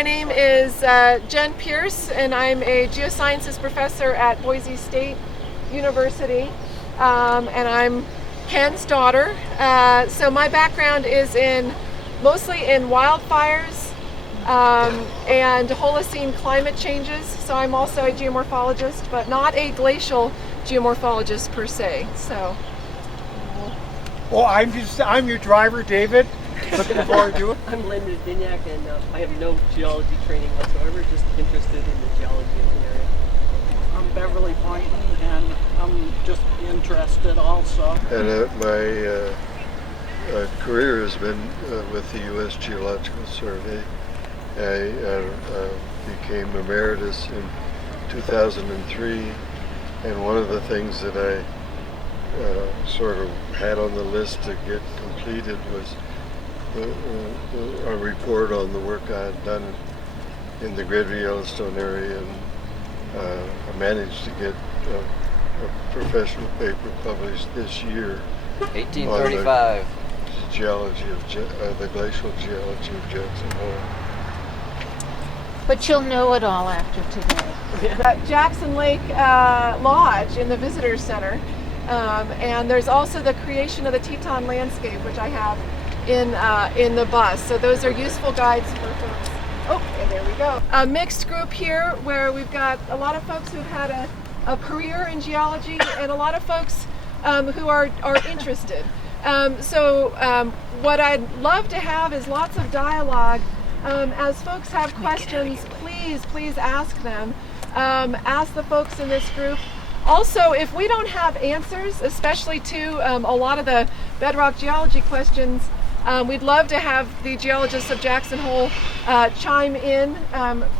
my name is Jen Pierce, and I'm a geosciences professor at Boise State University, and I'm Ken's daughter. So my background is mostly in wildfires and Holocene climate changes. So I'm also a geomorphologist, but not a glacial geomorphologist per se. So. Well, I'm your driver, David. Looking forward to it. I'm Lyndon Dignac, and I have no geology training whatsoever, just interested in the geology of the area. I'm Beverly Boynton, and I'm just interested also. And my career has been with the U.S. Geological Survey. I became emeritus in 2003, and one of the things that I sort of had on the list to get completed was a report on the work I had done in the greater Yellowstone area, and I managed to get a professional paper published this year. 1835. On the geology of the glacial geology of Jackson Hole. But you'll know it all after today. Jackson Lake Lodge in the Visitor Center, and there's also the creation of the Teton landscape, which I have in the bus. So those are useful guides for folks. Oh, and there we go. A mixed group here where we've got a lot of folks who've had a career in geology and a lot of folks who are interested. So what I'd love to have is lots of dialogue. As folks have questions, please ask them. Ask the folks in this group. Also, if we don't have answers, especially to a lot of the bedrock geology questions, we'd love to have the geologists of Jackson Hole chime in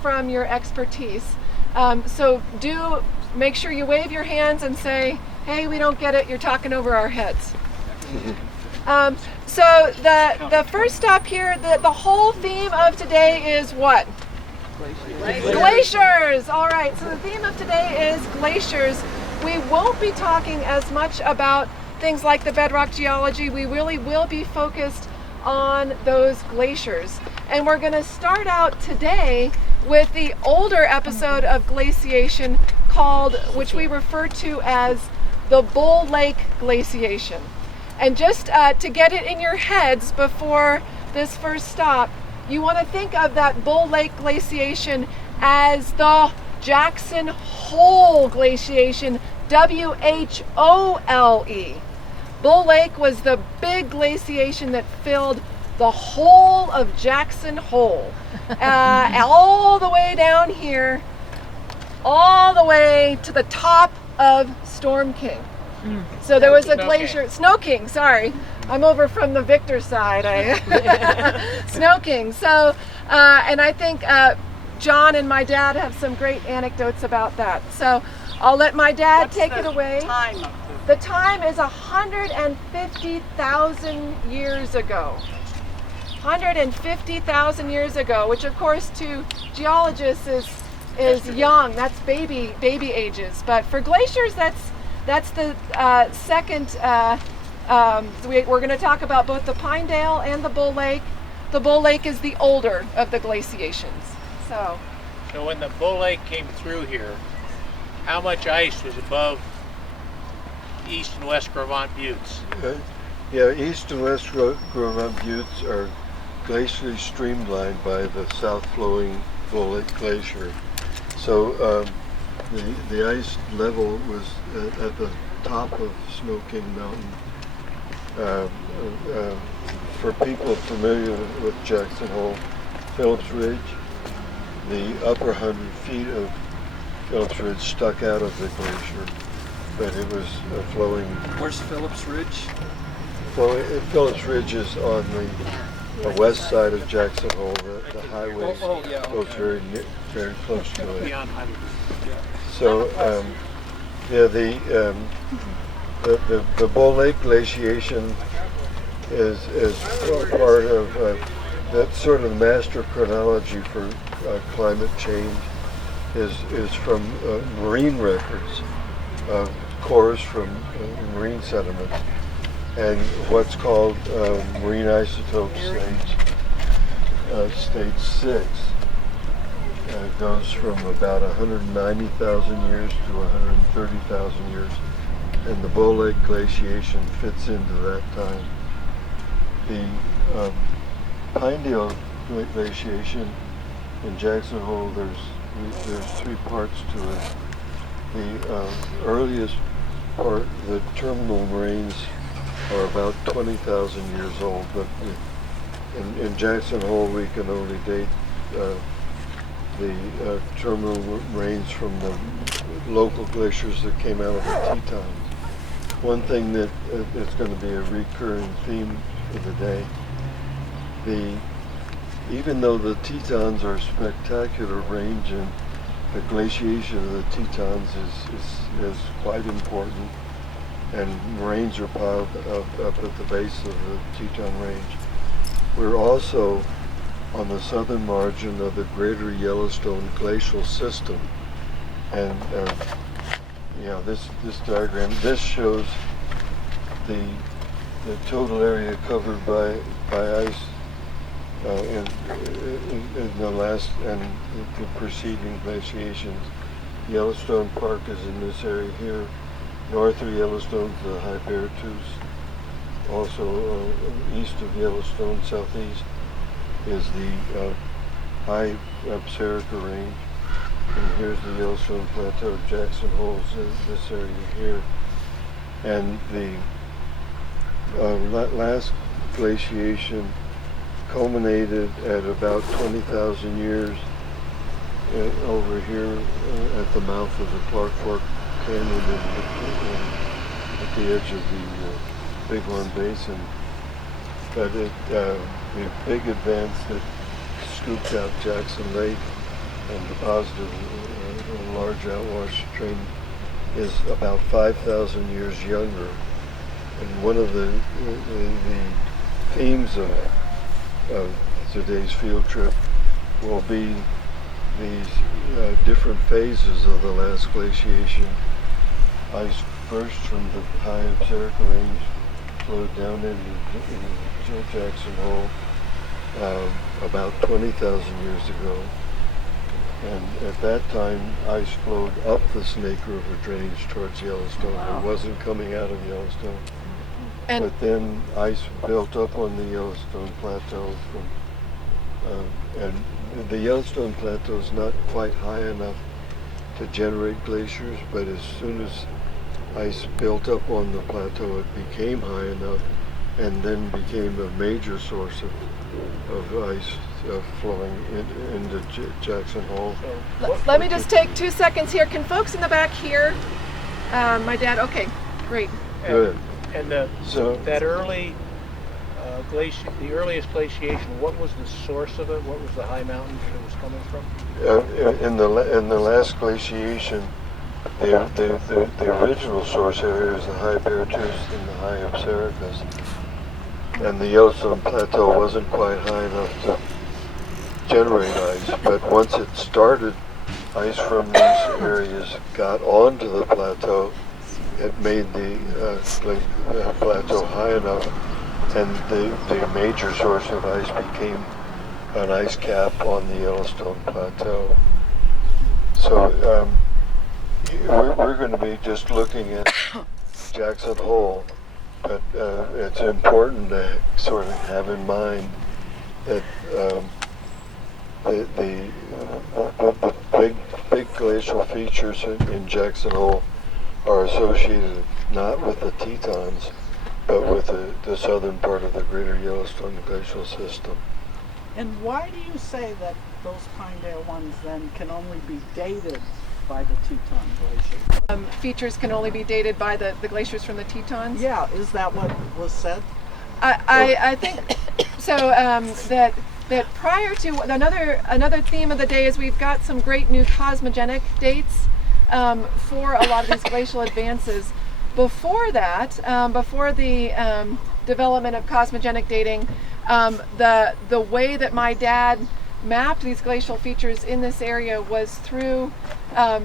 from your expertise. So do make sure you wave your hands and say, hey, we don't get it, you're talking over our heads. So the first stop here, the whole theme of today is what? Glaciers. All right, so the theme of today is glaciers. We won't be talking as much about things like the bedrock geology. We really will be focused on those glaciers. And we're going to start out today with the older episode of glaciation which we refer to as the Bull Lake glaciation. And just to get it in your heads before this first stop, you want to think of that Bull Lake glaciation as the Jackson Hole glaciation, W-H-O-L-E. Bull Lake was the big glaciation that filled the whole of Jackson Hole, all the way down here, all the way to the top of Storm King. So there was a glacier, Snow King, sorry. I'm over from the Victor side. Snow King. So, and I think John and my dad have some great anecdotes about that. So I'll let my dad take it away. The time is 150,000 years ago. 150,000 years ago, which of course to geologists is young. That's baby ages. But for glaciers, that's the second. We're going to talk about both the Pinedale and the Bull Lake. The Bull Lake is the older of the glaciations. So when the Bull Lake came through here, how much ice was above East and West Vermont Buttes? Yeah, East and West Vermont Buttes are glacially streamlined by the south-flowing Bull Lake Glacier. So the ice level was at the top of Snow King Mountain. For people familiar with Jackson Hole, Phillips Ridge, the upper 100 feet of Phillips Ridge stuck out of the glacier, but it was flowing. Where's Phillips Ridge? Phillips Ridge is on the west side of Jackson Hole. The highway goes very close to it. So, the Bull Lake glaciation is part of that sort of master chronology for climate change. Is from marine records, cores from marine sediments, and what's called marine isotope stage 6. goes from about 190,000 years to 130,000 years, and the Bow Lake glaciation fits into that time. The Pinedale glaciation in Jackson Hole, there's three parts to it. The earliest part, the terminal moraines, are about 20,000 years old, but in Jackson Hole we can only date the terminal moraines from the local glaciers that came out of the Tetons. One thing that is going to be a recurring theme of the day, even though the Tetons are spectacular range, and the glaciation of the Tetons is quite important, and moraines are piled up at the base of the Teton range. We're also on the southern margin of the greater Yellowstone glacial system, and this diagram, this shows the total area covered by ice in the last and the preceding glaciations. Yellowstone Park is in this area here. North of Yellowstone is the High Beartooth. Also east of Yellowstone, southeast, is the High Absarica Range. And here's the Yellowstone Plateau. Jackson Hole's this area here. And the last glaciation culminated at about 20,000 years over here at the mouth of the Clark Fork Canyon at the edge of the Bighorn Basin. But the big advance that scooped out Jackson Lake and deposited a large outwash stream is about 5,000 years younger. And one of the themes of today's field trip will be these different phases of the last glaciation. Ice burst from the High Absarica Range flowed down into Jackson Hole about 20,000 years ago. And at that time, ice flowed up the Snake River drainage towards Yellowstone. It wasn't coming out of Yellowstone. But then ice built up on the Yellowstone Plateau and the Yellowstone Plateau is not quite high enough to generate glaciers, but as soon as ice built up on the plateau, it became high enough and then became a major source of ice flowing into Jackson Hole. Let me just take 2 seconds here. Can folks in the back hear my dad? Okay, great. Good. And that early the earliest glaciation, what was the source of it? What was the high mountain it was coming from? In the last glaciation, the original source area is the High Beartooth and the High Absaricas, and the Yellowstone Plateau wasn't quite high enough to generate ice. But once it started, ice from these areas got onto the plateau. It made the plateau high enough, and the major source of ice became an ice cap on the Yellowstone Plateau. So we're going to be just looking at Jackson Hole, but it's important to sort of have in mind that the big glacial features in Jackson Hole are associated not with the Tetons, but with the southern part of the greater Yellowstone glacial system. And why do you say that those Pinedale ones then can only be dated by the Teton Glacier? Features can only be dated by the glaciers from the Tetons? Yeah, is that what was said? I think so. That prior to another theme of the day is we've got some great new cosmogenic dates for a lot of these glacial advances. Before that, before the development of cosmogenic dating, the way that my dad mapped these glacial features in this area was through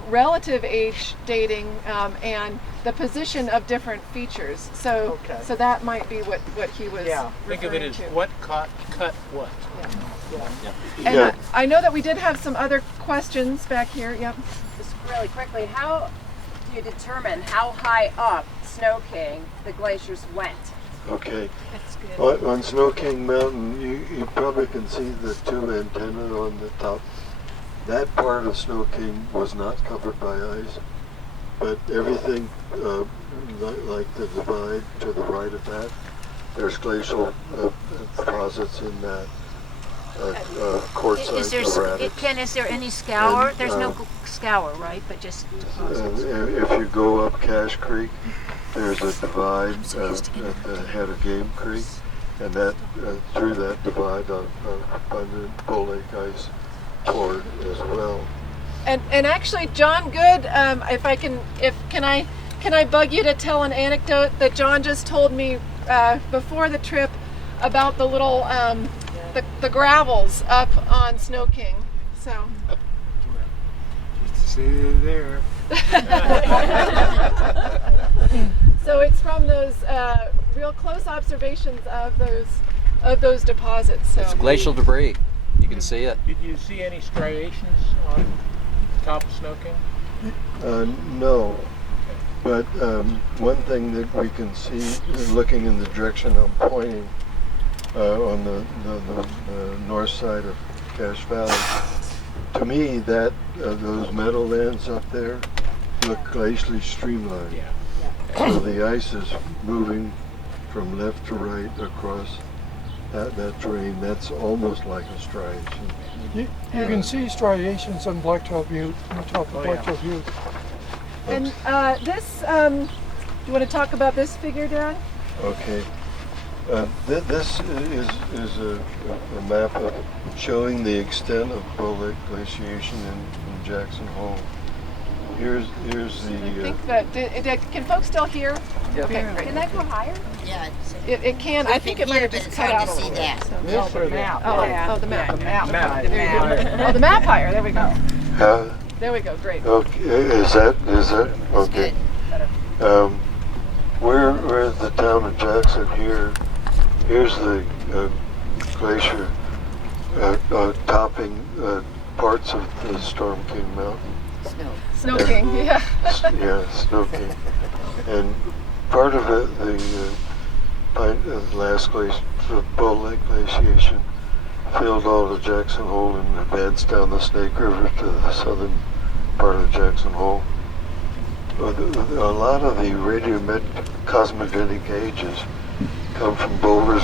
relative age dating and the position of different features. So that might be what he was Think of it as referring to. what cut what. Yeah. And Yeah. I know that we did have some other questions back here. Yep. Just really quickly, how do you determine how high up Snow King the glaciers went? Okay. That's good. On Snow King Mountain, you probably can see the two antennas on the top. That part of Snow King was not covered by ice, but everything like the divide to the right of that, there's glacial deposits in that quartzite Is there, erratics. Ken, is there any scour? And, There's no scour, right? But just deposits. If you go up Cache Creek, there's a divide at the head of Game Creek, and that through that divide, abundant bull lake ice poured as well. And actually, John Good, can I bug you to tell an anecdote that John just told me before the trip about the little the gravels up on Snow King. So. Just to say they're there. So it's from those real close observations of those deposits. So. It's glacial debris. You can see it. Did you see any striations on the top of Snow King? No, but one thing that we can see, looking in the direction I'm pointing, on the north side of Cache Valley, to me that those meadowlands up there look glacially streamlined. Yeah. So the ice is moving from left to right across that terrain. That's almost like a striation. You can see striations on Blacktop Butte, on the top of Oh, yeah. Blacktop Butte. And this, you want to talk about this figure, Dad? Okay. This is a map showing the extent of bull lake glaciation in Jackson Hole. Here's I the think that can folks still hear? Okay, great. Can that go higher? Yeah, It can. I think it might have just cut out a little bit. So. This or that? Oh, the map. The map. Oh, the map higher. There we go. There we go. Great. okay. Is that okay? We're at the town of Jackson here. Here's the glacier topping parts of the Storm King Mountain. Snow King. Yeah. Yeah, Snow King. And part of it, the last the Bull Lake glaciation filled all of Jackson Hole and advanced down the Snake River to the southern part of Jackson Hole. A lot of the cosmogenic ages come from boulders.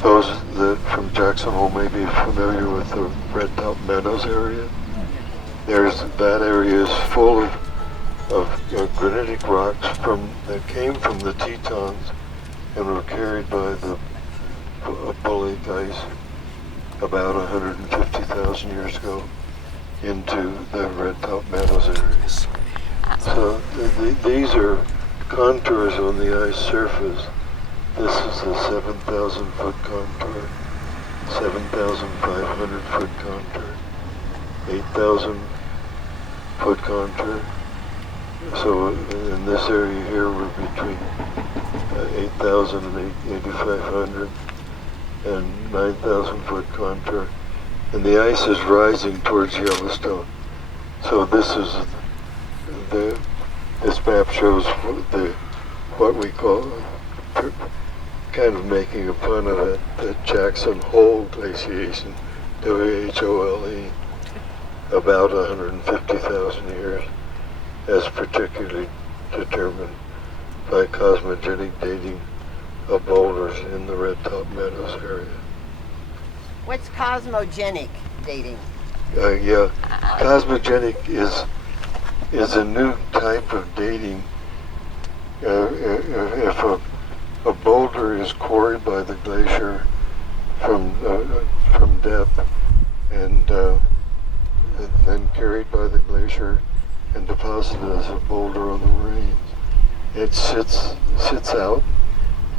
Those that from Jackson Hole may be familiar with the Red Top Meadows area. That area is full of granitic rocks that came from the Tetons and were carried by the Bull Lake ice about 150,000 years ago into the Red Top Meadows areas. So these are contours on the ice surface. This is the 7,000 foot contour, 7,500 foot contour, 8,000 foot contour. So in this area here we're between 8,000 and 8,500 and 9,000 foot contour. And the ice is rising towards Yellowstone. So this map shows what we call, kind of making a fun of it, the Jackson Hole glaciation, W-H-O-L-E, about 150,000 years, as particularly determined by cosmogenic dating of boulders in the Red Top Meadows area. What's cosmogenic dating? Yeah, cosmogenic is a new type of dating. If a boulder is quarried by the glacier from depth and then carried by the glacier and deposited as a boulder on the moraines, it sits out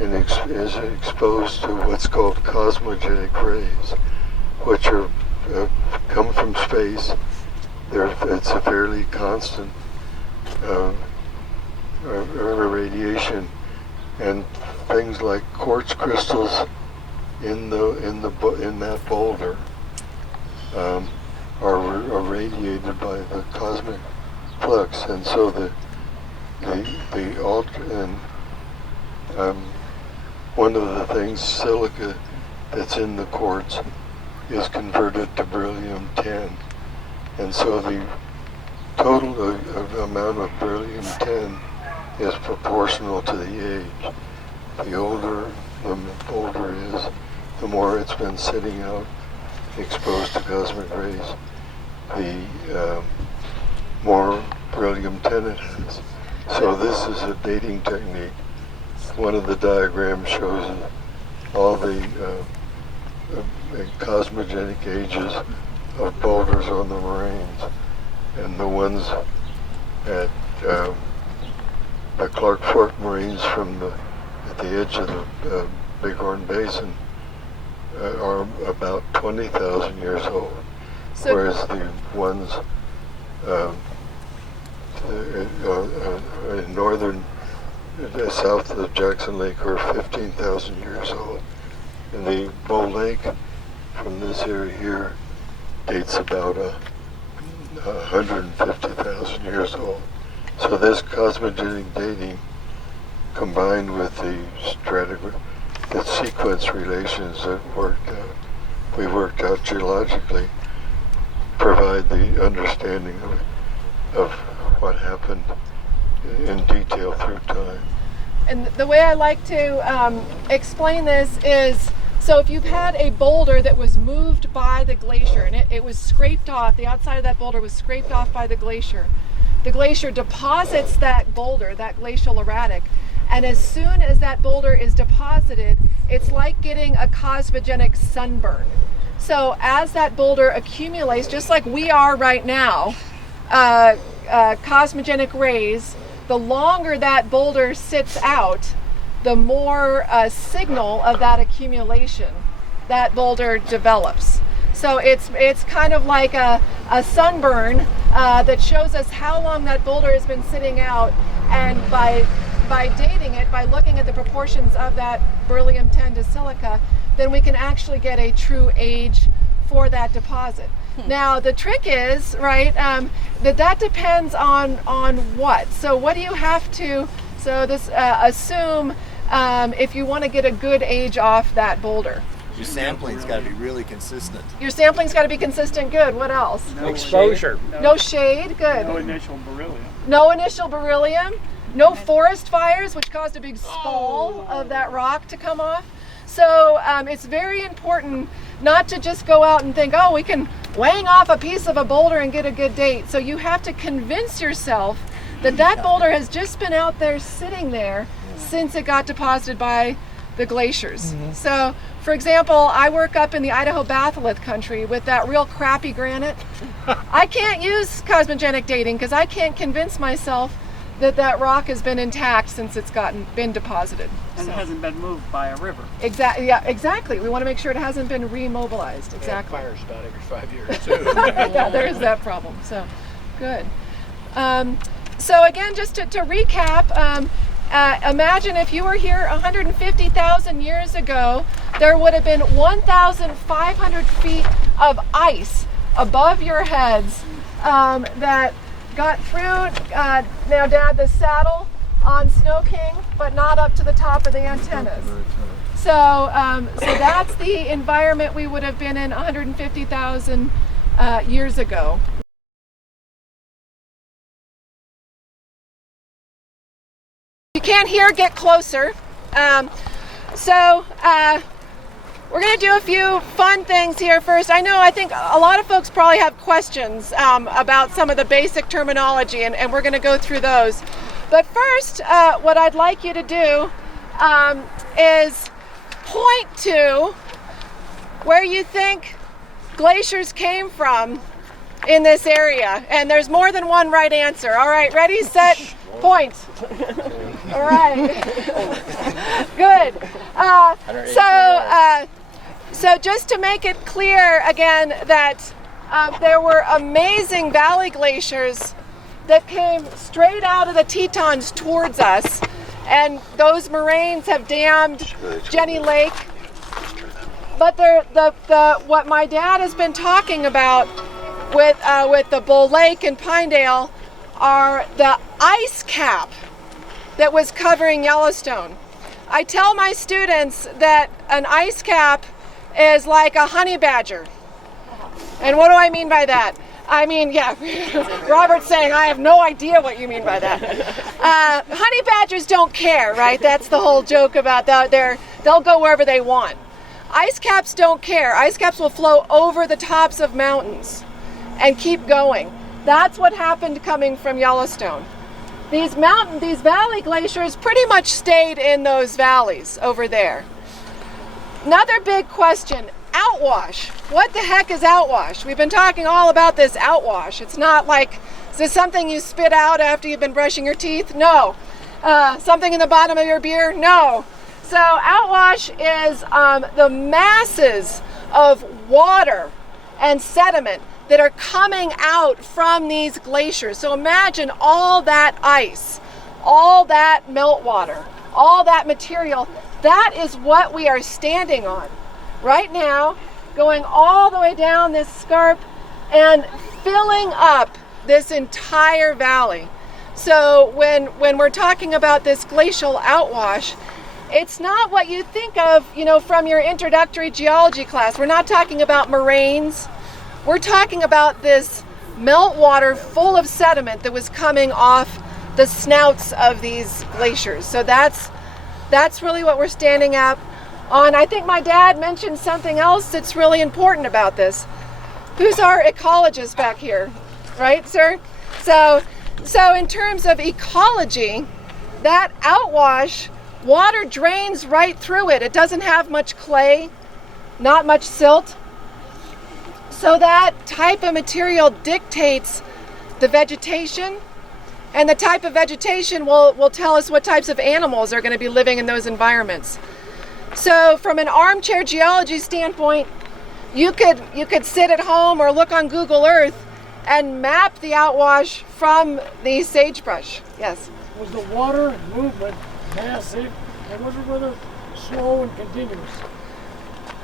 and is exposed to what's called cosmogenic rays, which are come from space. It's a fairly constant radiation, and things like quartz crystals in that boulder are irradiated by the cosmic flux, and so the one of the things, silica that's in the quartz, is converted to beryllium-10, and so the total amount of beryllium-10 is proportional to the age. The older the boulder is, the more it's been sitting out exposed to cosmic rays, the more beryllium-10 it has. So this is a dating technique. One of the diagrams shows all the cosmogenic ages of boulders on the moraines, and the ones at the Clark Fork moraines at the edge of the Bighorn Basin are about 20,000 years old, whereas the ones in northern, south of Jackson Lake are 15,000 years old. And the Bull Lake from this area here dates about 150,000 years old. So this cosmogenic dating, combined with the sequence relations that we worked out geologically, provide the understanding of what happened in detail through time. And the way I like to explain this is, so if you've had a boulder that was moved by the glacier and it was scraped off, the outside of that boulder was scraped off by the glacier deposits that boulder, that glacial erratic, and as soon as that boulder is deposited, it's like getting a cosmogenic sunburn. So as that boulder accumulates, just like we are right now, cosmogenic rays, the longer that boulder sits out, the more signal of that accumulation that boulder develops. So it's kind of like a sunburn that shows us how long that boulder has been sitting out, and by dating it, by looking at the proportions of that beryllium-10 to silica, then we can actually get a true age for that deposit. Now the trick is, right, that depends on what. So what do you have to, so this assume if you want to get a good age off that boulder. Your sampling's got to be really consistent. Your sampling's got to be consistent. Good. What else? No exposure. No shade. Good. No initial beryllium. No initial beryllium. No forest fires, which caused a big spall of that rock to come off. So it's very important not to just go out and think, oh, we can wang off a piece of a boulder and get a good date. So you have to convince yourself that that boulder has just been out there sitting there since it got deposited by the glaciers. So, for example, I work up in the Idaho batholith country with that real crappy granite. I can't use cosmogenic dating because I can't convince myself that that rock has been intact since it's been deposited. And it hasn't been moved by a river. Exactly. Yeah, exactly. We want to make sure it hasn't been remobilized. Exactly. Fires about every 5 years too. Yeah, there is that problem. So, good. So again, just to recap, imagine if you were here 150,000 years ago, there would have been 1,500 feet of ice above your heads that got through, now Dad, the saddle on Snow King, but not up to the top of the antennas. So, so that's the environment we would have been in 150,000 years ago. You can't hear, get closer. We're going to do a few fun things here first. I think a lot of folks probably have questions about some of the basic terminology, and we're going to go through those. But first, what I'd like you to do is point to where you think glaciers came from in this area. And there's more than one right answer. All right, ready, set, point. All right. Good. So just to make it clear again that there were amazing valley glaciers that came straight out of the Tetons towards us, and those moraines have dammed Jenny Lake. but what my dad has been talking about with the Bull Lake and Pinedale are the ice cap that was covering Yellowstone. I tell my students that an ice cap is like a honey badger. And what do I mean by that? I mean, yeah, Robert's saying I have no idea what you mean by that. Honey badgers don't care, right? That's the whole joke about that. They'll go wherever they want. Ice caps don't care. Ice caps will flow over the tops of mountains and keep going. That's what happened coming from Yellowstone. These valley glaciers pretty much stayed in those valleys over there. Another big question, outwash. What the heck is outwash? We've been talking all about this outwash. It's not like, is this something you spit out after you've been brushing your teeth? No. Something in the bottom of your beer? No. So outwash is the masses of water and sediment that are coming out from these glaciers. So imagine all that ice, all that meltwater, all that material. That is what we are standing on right now, going all the way down this scarp and filling up this entire valley. So when we're talking about this glacial outwash, it's not what you think of, from your introductory geology class. We're not talking about moraines. We're talking about this meltwater full of sediment that was coming off the snouts of these glaciers. So that's really what we're standing up on. I think my dad mentioned something else that's really important about this. Who's our ecologist back here? Right, sir? So in terms of ecology, that outwash, water drains right through it. It doesn't have much clay, not much silt. So that type of material dictates the vegetation, and the type of vegetation will tell us what types of animals are going to be living in those environments. So from an armchair geology standpoint, you could sit at home or look on Google Earth and map the outwash from the sagebrush. Yes? Was the water movement massive, and was it rather slow and continuous?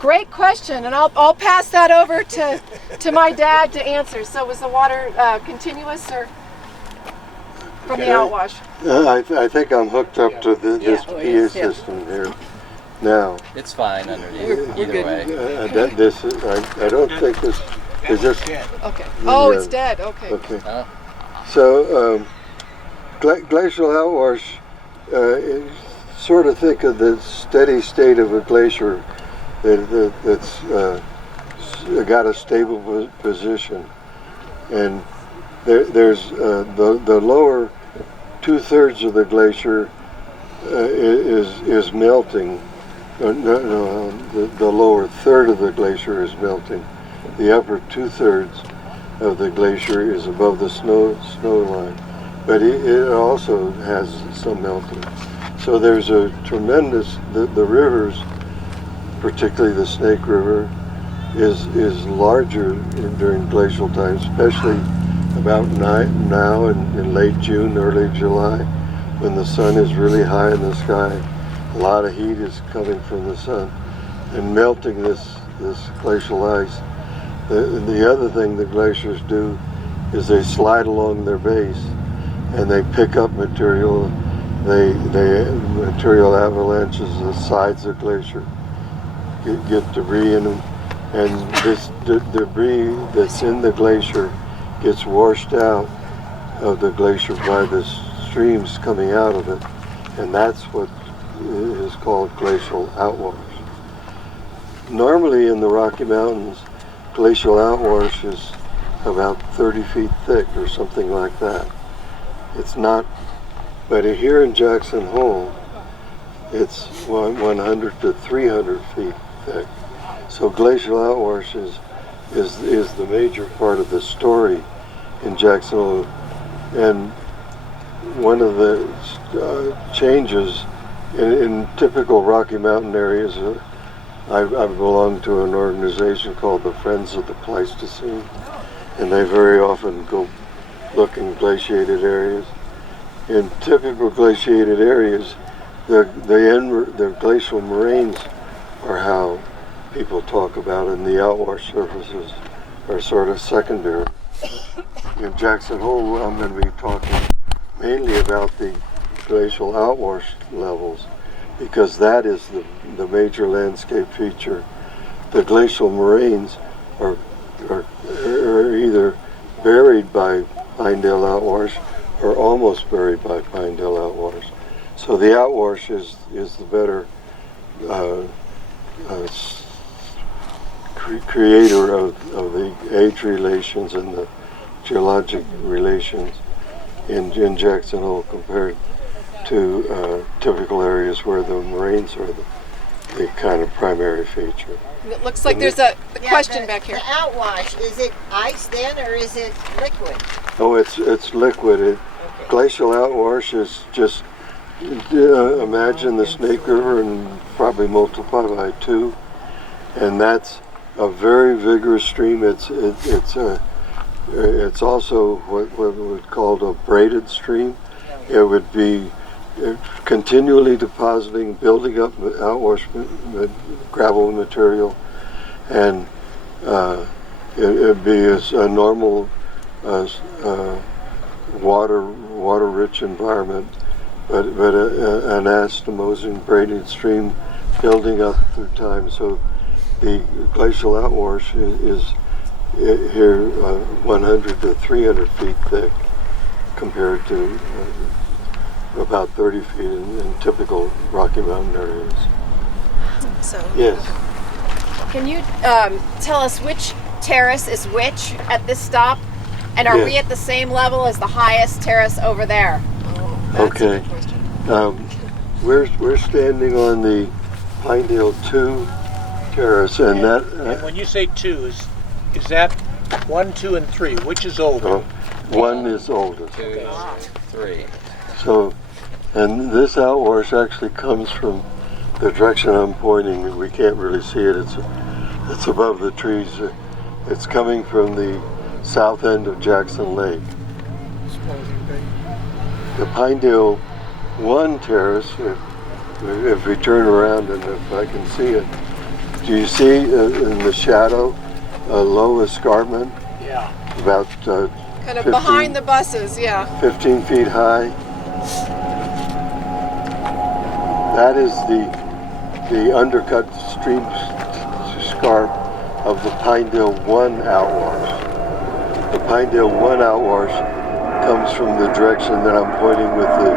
Great question, and I'll pass that over to my dad to answer. So was the water continuous or from the outwash? I think I'm hooked up to this PA system here now. It's fine underneath. Either way. I don't think this is this. Okay. Oh, it's dead. Okay. Okay. So glacial outwash. Sort of think of the steady state of a glacier that's got a stable position, and there's the lower 2/3 of the glacier is melting. The lower third of the glacier is melting. The upper 2/3 of the glacier is above the snow line, but it also has some melting. So there's a tremendous the rivers, particularly the Snake River, is larger during glacial times, especially about now in late June, early July, when the sun is really high in the sky. A lot of heat is coming from the sun and melting this glacial ice. The other thing the glaciers do is they slide along their base and they pick up material. They material avalanches the sides of the glacier, get debris in them, and this debris that's in the glacier gets washed out of the glacier by the streams coming out of it, and that's what is called glacial outwash. Normally in the Rocky Mountains, glacial outwash is about 30 feet thick or something like that. It's not, but here in Jackson Hole, it's 100 to 300 feet thick. So glacial outwash is the major part of the story in Jackson Hole. And one of the changes in typical Rocky Mountain areas, I belong to an organization called the Friends of the Pleistocene, and they very often go look in glaciated areas. In typical glaciated areas, the glacial moraines are how people talk about, and the outwash surfaces are sort of secondary. In Jackson Hole, I'm going to be talking mainly about the glacial outwash levels, because that is the major landscape feature. The glacial moraines are either buried by Pinedale outwash or almost buried by Pinedale outwash. So the outwash is the better creator of the age relations and the geologic relations in Jackson Hole compared to typical areas where the moraines are the kind of primary feature. It looks like there's a question back here. The outwash, is it ice then, or is it liquid? Oh, it's liquid. Glacial outwash is just, imagine the Snake River and probably multiply by 2, and that's a very vigorous stream. It's also what we call a braided stream. It would be continually depositing, building up outwash gravel material, and it'd be a normal water-rich environment, but an anastomosing braided stream building up through time. So the glacial outwash is here 100 to 300 feet thick compared to about 30 feet in typical Rocky Mountain areas. So Yes. can you tell us which terrace is which at this stop? And are we at the same level as the highest terrace over there? Okay. We're standing on the Pinedale 2 terrace, and that. And when you say 2, is that 1, 2, and 3? Which is older? 1 is oldest. 2, 3. So, and this outwash actually comes from the direction I'm pointing. We can't really see it. It's above the trees. It's coming from the south end of Jackson Lake. The Pinedale 1 terrace, if we turn around and if I can see it, do you see in the shadow a low escarpment? Yeah. About Kind of behind the buses, yeah. 15 feet high. That is the undercut stream scarp of the Pinedale 1 outwash. The Pinedale 1 outwash comes from the direction that I'm pointing with the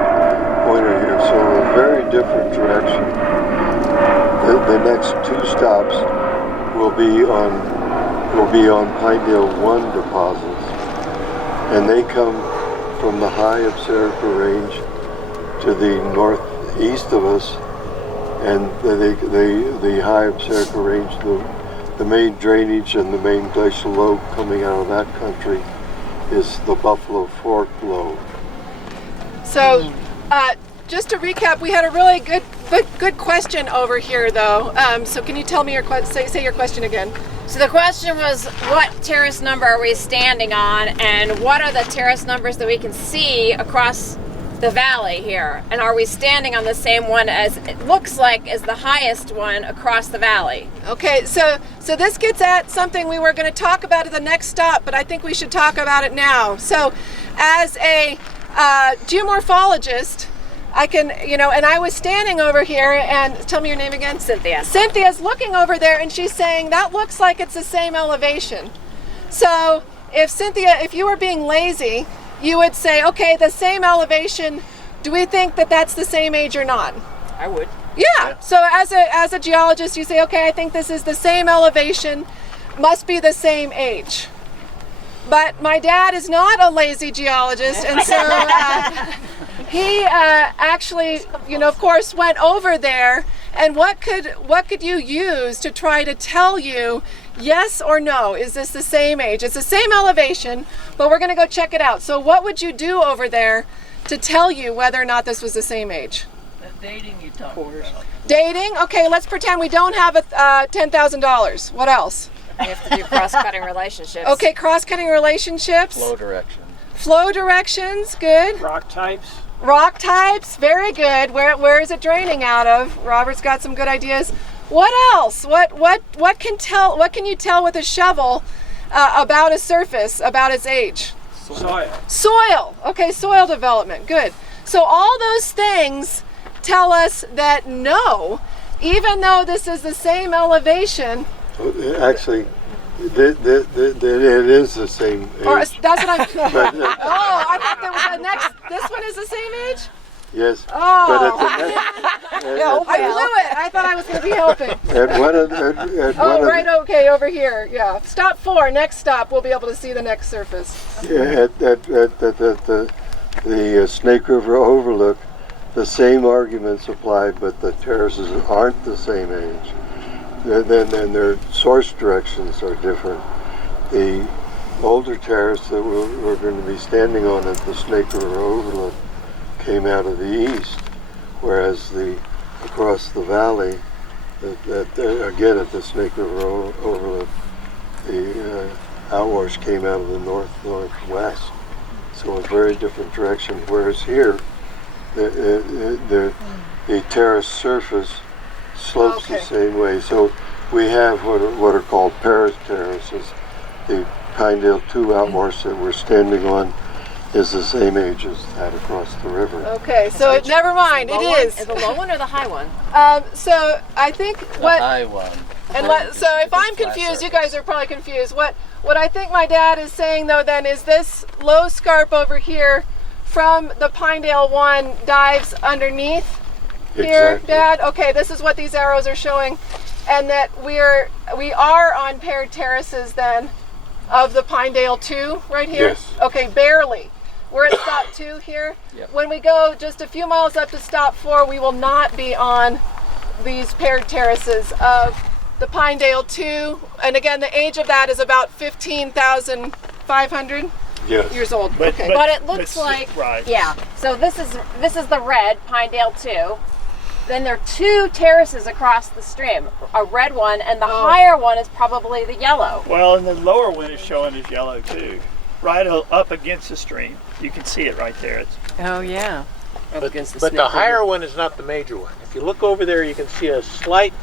pointer here, so a very different direction. The next 2 stops will be on Pinedale 1 deposits, and they come from the high Absarica Range to the northeast of us, and the high Absarica Range, the main drainage and the main glacial lobe coming out of that country is the Buffalo Fork lobe. So, just to recap, we had a really good question over here, though. So, can you tell me say your question again? So the question was, what terrace number are we standing on, and what are the terrace numbers that we can see across the valley here? And are we standing on the same one as it looks like is the highest one across the valley? Okay, so this gets at something we were going to talk about at the next stop, but I think we should talk about it now. So, as a geomorphologist, I can, and I was standing over here, and tell me your name again. Cynthia. Cynthia's looking over there, and she's saying that looks like it's the same elevation. So if you were being lazy, you would say, okay, the same elevation. Do we think that that's the same age or not? I would. Yeah. So as a geologist, you say, okay, I think this is the same elevation, must be the same age. But my dad is not a lazy geologist, and so he actually, of course, went over there. And what could you use to try to tell you yes or no? Is this the same age? It's the same elevation, but we're going to go check it out. So what would you do over there to tell you whether or not this was the same age? The dating you talked about. Dating? Okay, let's pretend we don't have $10,000. What else? We have to do cross-cutting relationships. Okay, cross-cutting relationships. Flow direction. Flow directions, good. Rock types. Rock types, very good. Where is it draining out of? Robert's got some good ideas. What else? What can you tell with a shovel about a surface, about its age? Soil. Okay, soil development. Good. So all those things tell us that no, even though this is the same elevation. Actually, it is the same age. Or, that's what I'm. Oh, I thought that was the next. This one is the same age. Yes. Oh. But at the next, I blew it. I thought I was going to be helping. Right. Okay, over here. Yeah. Stop 4. Next stop, we'll be able to see the next surface. Yeah, at the Snake River overlook, the same arguments apply, but the terraces aren't the same age. Then their source directions are different. The older terrace that we're going to be standing on at the Snake River overlook came out of the east, whereas across the valley, again at the Snake River overlook, the outwash came out of the northwest. So a very different direction. Whereas here, the terrace surface slopes the same way. So we have what are called Paris terraces. The Pinedale 2 outwash that we're standing on is the same age as that across the river. Okay, so never mind. It is. The low one or the high one? So I think what. The high one. And so if I'm confused, you guys are probably confused. What I think my dad is saying though then is this low scarp over here from the Pinedale 1 dives underneath here, Dad? Okay, this is what these arrows are showing, and that we are on paired terraces then of the Pinedale 2 right here? Yes. Okay, barely. We're at stop 2 here. Yep. When we go just a few miles up to stop 4, we will not be on these paired terraces of the Pinedale 2. And again, the age of that is about 15,500 years old. But it looks like, right. Yeah. So this is the red Pinedale 2. Then there are 2 terraces across the stream, a red one, and the higher one is probably the yellow. Well, and the lower one is showing as yellow too, right up against the stream. You can see it right there. Oh yeah. But the higher one is not the major one. If you look over there, you can see a slight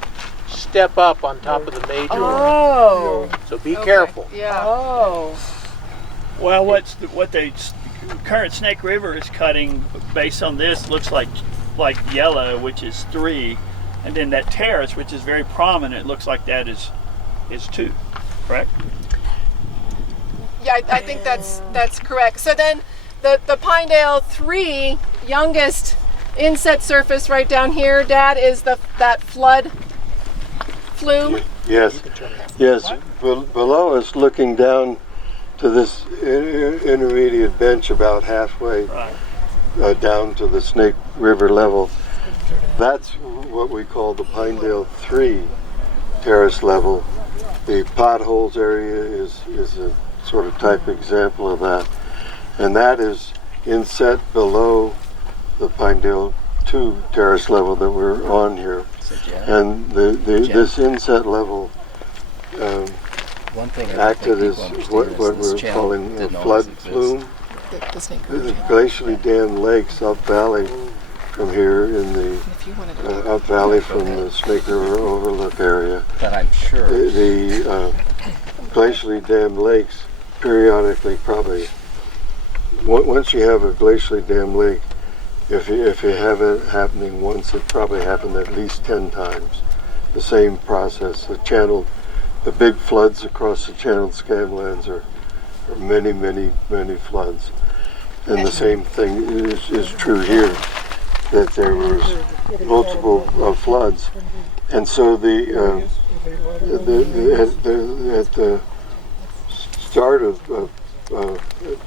step up on top of the major one. So be careful. Yeah. Oh. Well, what the current Snake River is cutting based on this looks like yellow, which is 3, and then that terrace, which is very prominent, looks like that is 2, correct? Yeah, I think that's correct. So then the Pinedale 3 youngest inset surface right down here, Dad, is that flood flume? Yes. Below us, looking down to this intermediate bench about halfway down to the Snake River level, that's what we call the Pinedale 3 terrace level. The potholes area is a sort of type example of that, and that is inset below the Pinedale 2 terrace level that we're on here. And this inset level acted as what we're calling a flood flume. The glacially dammed lakes up valley from here in the up valley from the Snake River overlook area. But I'm sure the glacially dammed lakes periodically, probably once you have a glacially dammed lake, if you have it happening once, it probably happened at least 10 times. The same process. The big floods across the channeled scablands are many floods. And the same thing is true here, that there was multiple floods. And so at the start of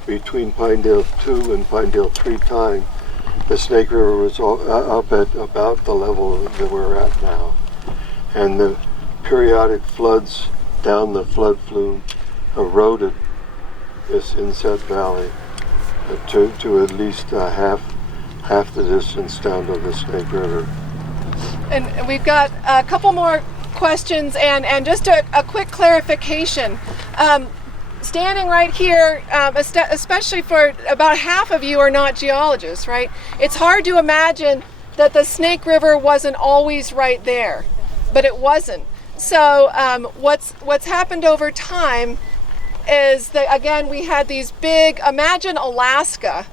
between Pinedale 2 and Pinedale 3 time, the Snake River was up at about the level that we're at now. And the periodic floods down the flood flume eroded this inset valley to at least half the distance down to the Snake River. And we've got a couple more questions and just a quick clarification. Standing right here, especially for about half of you are not geologists, right? It's hard to imagine that the Snake River wasn't always right there. but it wasn't. So what's happened over time is that, again, we had these big, imagine Alaska,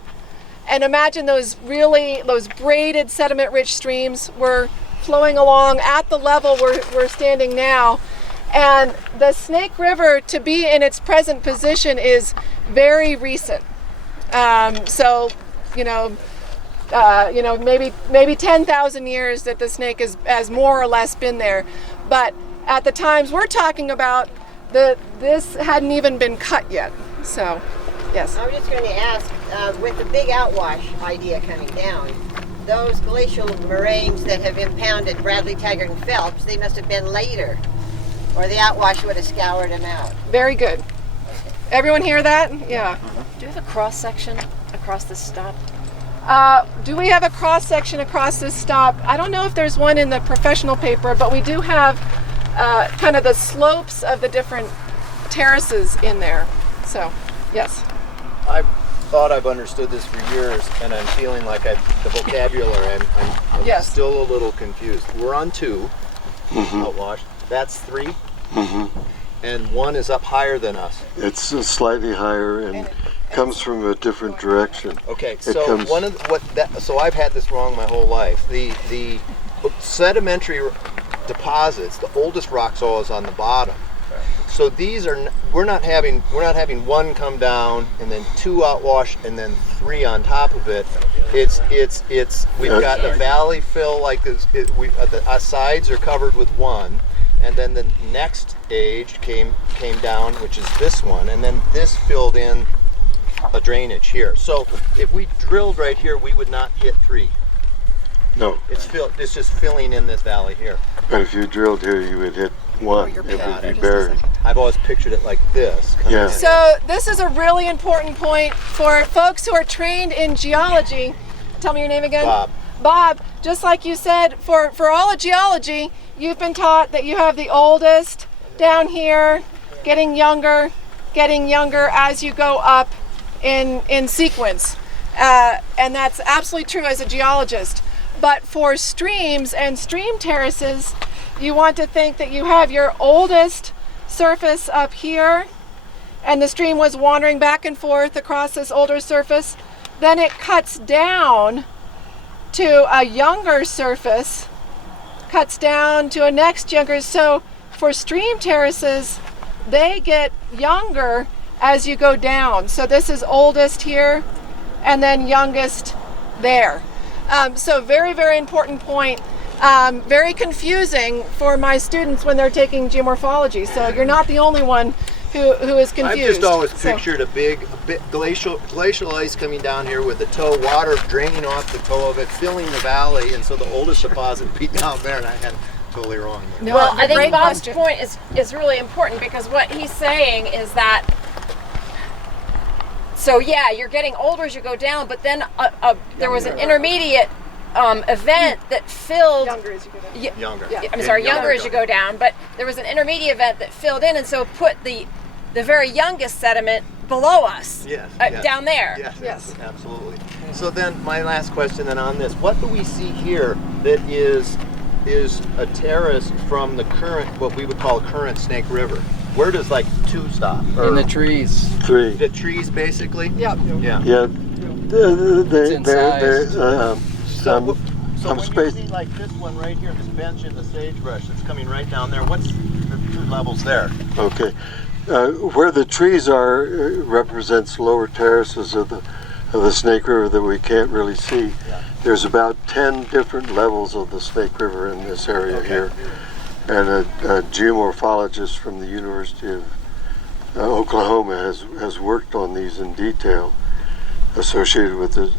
and imagine those braided sediment-rich streams were flowing along at the level we're standing now. And the Snake River, to be in its present position, is very recent. So, maybe 10,000 years that the snake has more or less been there. But at the times we're talking about, this hadn't even been cut yet. So, yes. I was just going to ask, with the big outwash idea coming down, those glacial moraines that have impounded Bradley, Taggart, and Phelps, they must have been later, or the outwash would have scoured them out. Very good. Everyone hear that? Yeah. Do you have a cross section across this stop? Do we have a cross section across this stop? I don't know if there's one in the professional paper, but we do have kind of the slopes of the different terraces in there. So, yes. I've thought I've understood this for years, and I'm feeling like the vocabulary, I'm Yes. still a little confused. We're on 2, outwash. That's 3, and 1 is up higher than us. It's slightly higher and comes from a different direction. Okay, It so comes- so I've had this wrong my whole life. The sedimentary deposits, the oldest rock soil is on the bottom. So these are we're not having 1 come down and then 2 outwash and then 3 on top of it. It's we've got the valley fill like this. The sides are covered with 1, and then the next age came down, which is this one, and then this filled in a drainage here. So if we drilled right here, we would not hit 3. No. It's just filling in this valley here. But if you drilled here, you would hit 1. It would be buried. I've always pictured it like this. Yeah. So this is a really important point for folks who are trained in geology. Tell me your name again. Bob. Bob, just like you said, for all of geology, you've been taught that you have the oldest down here, getting younger as you go up in sequence. And that's absolutely true as a geologist. But for streams and stream terraces, you want to think that you have your oldest surface up here, and the stream was wandering back and forth across this older surface. Then it cuts down to a younger surface, cuts down to a next younger. So for stream terraces, they get younger as you go down. So this is oldest here, and then youngest there. So very, very important point. Very confusing for my students when they're taking geomorphology. So you're not the only one who is confused. I've just always pictured a big glacial ice coming down here with the toe, water draining off the toe of it, filling the valley, and so the oldest deposit would be down there, and I had totally wrong. No, well, I think great Bob's question. point is really important, because what he's saying is that, so yeah, you're getting older as you go down, but then there was an intermediate event that filled Younger as you go down. Younger. Yeah, I'm sorry, younger as you go down, but there was an intermediate event that filled in, and so put the very youngest sediment below us. Yes, down there. Yes, absolutely. So then my last question then on this, what do we see here that is a terrace from the current, what we would call current Snake River? Where does like 2 stop? In the trees. 3. The trees basically? Yep. Yeah. Yeah. So I'm when spaced. you see like this one right here, this bench in the sagebrush that's coming right down there, what's the 2 levels there? Okay. Where the trees are represents lower terraces of the Snake River that we can't really see. Yeah. There's about 10 different levels of the Snake River in this area here. And a geomorphologist from the University of Oklahoma has worked on these in detail, associated with the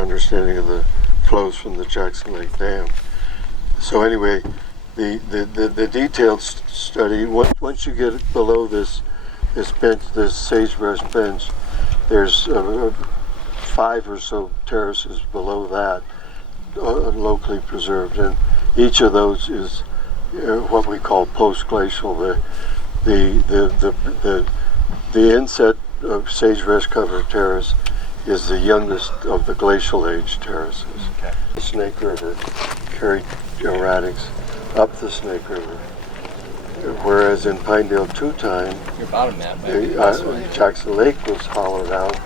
understanding of the flows from the Jackson Lake Dam. So anyway, the detailed study, once you get below this bench, this sagebrush bench, there's 5 or so terraces below that, locally preserved, and each of those is what we call post-glacial. The inset of sagebrush covered terrace is the youngest of the glacial age terraces. Okay. The Snake River carried erratics up the Snake River. Whereas in Pinedale Teton, Your bottom map might be this one. Jackson Lake was hollowed out.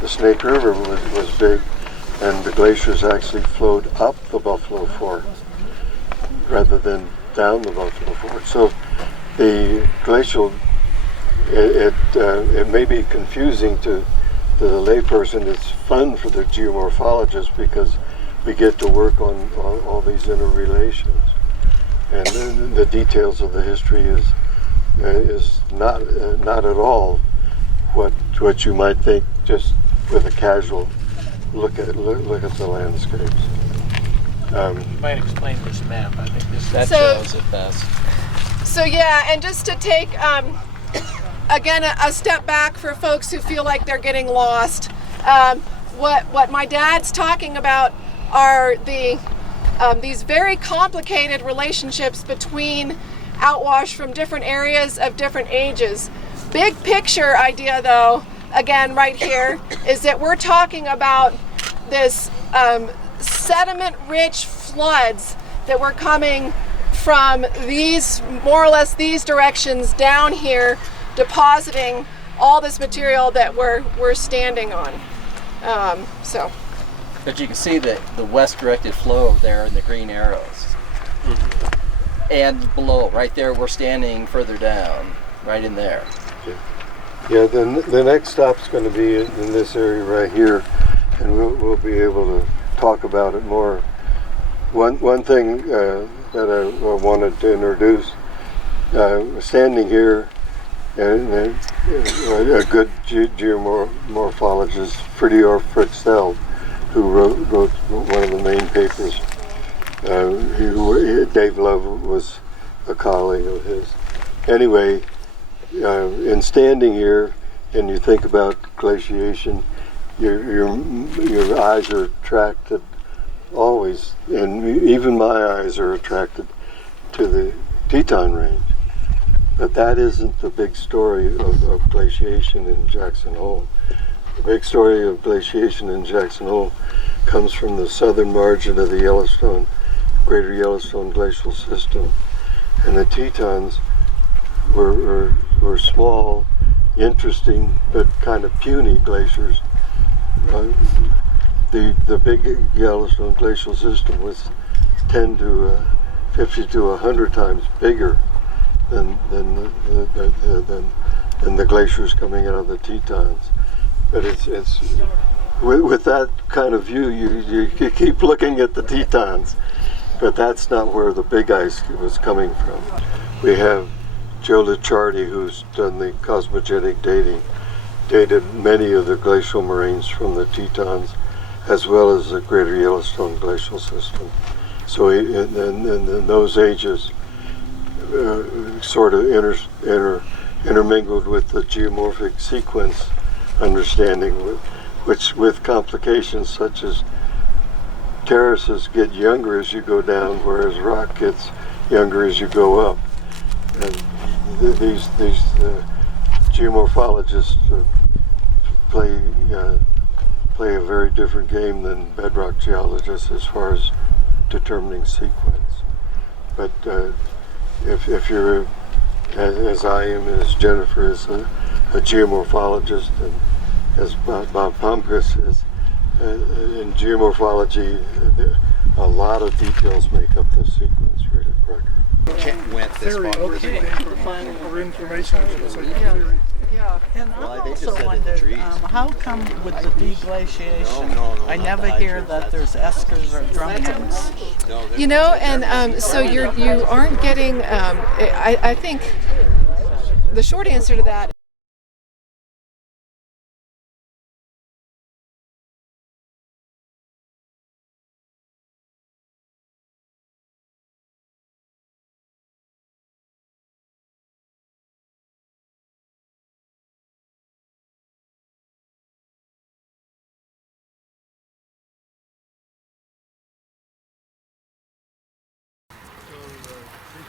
The Snake River was big, and the glaciers actually flowed up the Buffalo Fork rather than down the Buffalo Fork. So the glacial, it may be confusing to the layperson. It's fun for the geomorphologist because we get to work on all these interrelations. And the details of the history is not at all what you might think just with a casual look at the landscapes. You might explain this map. I think That shows it best. So yeah, and just to take again a step back for folks who feel like they're getting lost, what my dad's talking about are these very complicated relationships between outwash from different areas of different ages. Big picture idea though, again right here, is that we're talking about this sediment-rich floods that were coming from these, more or less these directions down here, depositing all this material that we're standing on. But you can see the west-directed flow over there in the green arrows. And below, right there, we're standing further down, right in there. Yeah, the next stop's going to be in this area right here, and we'll be able to talk about it more. One thing that I wanted to introduce, standing here, and a good geomorphologist, Fritzell, who wrote one of the main papers. Dave Love was a colleague of his. Anyway, in standing here, and you think about glaciation, your eyes are attracted always, and even my eyes are attracted to the Teton Range. But that isn't the big story of glaciation in Jackson Hole. The big story of glaciation in Jackson Hole comes from the southern margin of the Greater Yellowstone Glacial System. And the Tetons were small, interesting, but kind of puny glaciers. The big Yellowstone Glacial System was 10 to 50 to 100 times bigger than the glaciers coming out of the Tetons. But it's with that kind of view, you keep looking at the Tetons, but that's not where the big ice was coming from. We have Joe Licciardi, who's done the cosmogenic dating, dated many of the glacial moraines from the Tetons, as well as the Greater Yellowstone Glacial System. So in those ages, sort of intermingled with the geomorphic sequence understanding, which with complications such as terraces get younger as you go down, whereas rock gets younger as you go up. And these geomorphologists play a very different game than bedrock geologists as far as determining sequence. But if you're, as I am, as Jennifer is, a geomorphologist, and as Bob Pomkris is, in geomorphology, a lot of details make up the sequence record. Went this far. Okay. For information. Yeah. And Well, I've they just also said in the wondered, trees. how come with the deglaciation, No, I not never the hear hydrants. that there's eskers or drunkens? No, You know, and so you aren't getting. I think the short answer to that.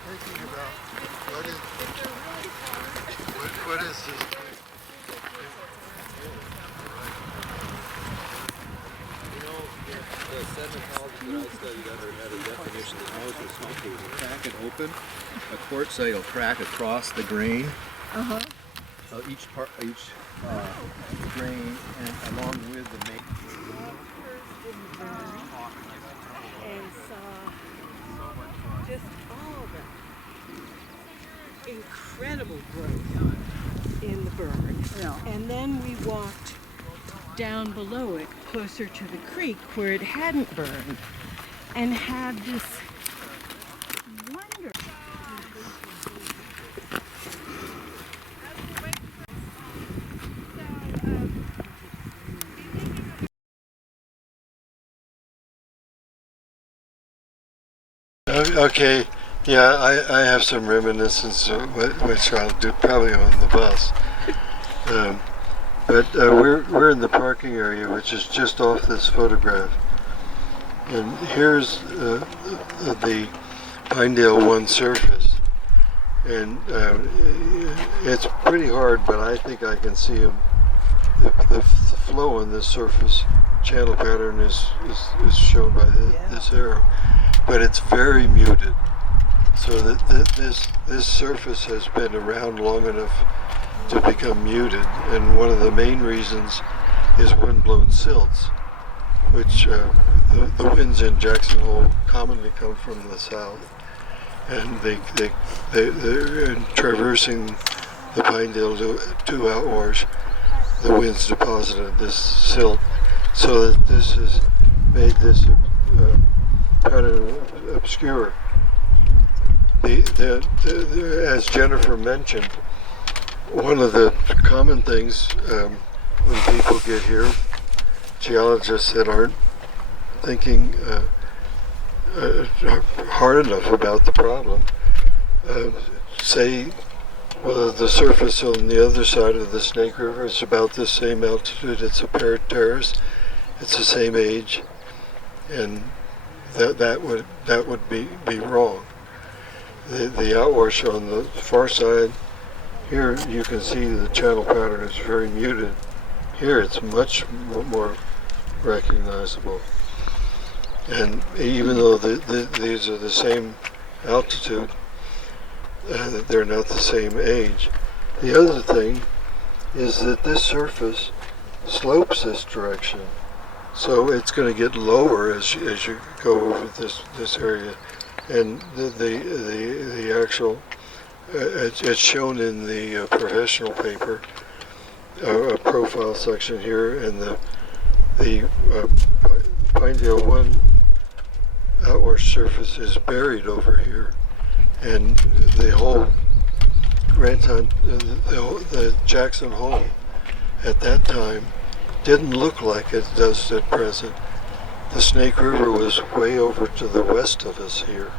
Thinking about what is this? You know, The sedimentologists that I studied under had a definition that knows what's okay. Will crack it open. A quartzite will crack across the grain. Each grain and along with the main. And saw just all the incredible growth in the burn. And then we walked down below it, closer to the creek where it hadn't burned, and had this wonderful. Okay, yeah, I have some reminiscence, which I'll do probably on the bus. But we're in the parking area, which is just off this photograph. And here's the Pinedale 1 surface. And it's pretty hard, but I think I can see them. The flow on this surface channel pattern is shown by this arrow. But it's very muted. So that this surface has been around long enough to become muted, and one of the main reasons is windblown silts, which the winds in Jackson Hole commonly come from the south, and they're traversing the Pinedale to outwash. The winds deposited this silt, so that this has made this pattern obscure. As Jennifer mentioned, one of the common things when people get here, geologists that aren't thinking hard enough about the problem, say, well, the surface on the other side of the Snake River is about the same altitude, it's a paired terrace, it's the same age, and that would be wrong. The outwash on the far side, here you can see the channel pattern is very muted. Here it's much more recognizable. And even though these are the same altitude, they're not the same age. The other thing is that this surface slopes this direction. So it's going to get lower as you go over this area. And the actual, it's shown in the professional paper, profile section here, and the Pinedale 1 outwash surface is buried over here, and the whole the Jackson Hole at that time didn't look like it does at present. The Snake River was way over to the west of us here,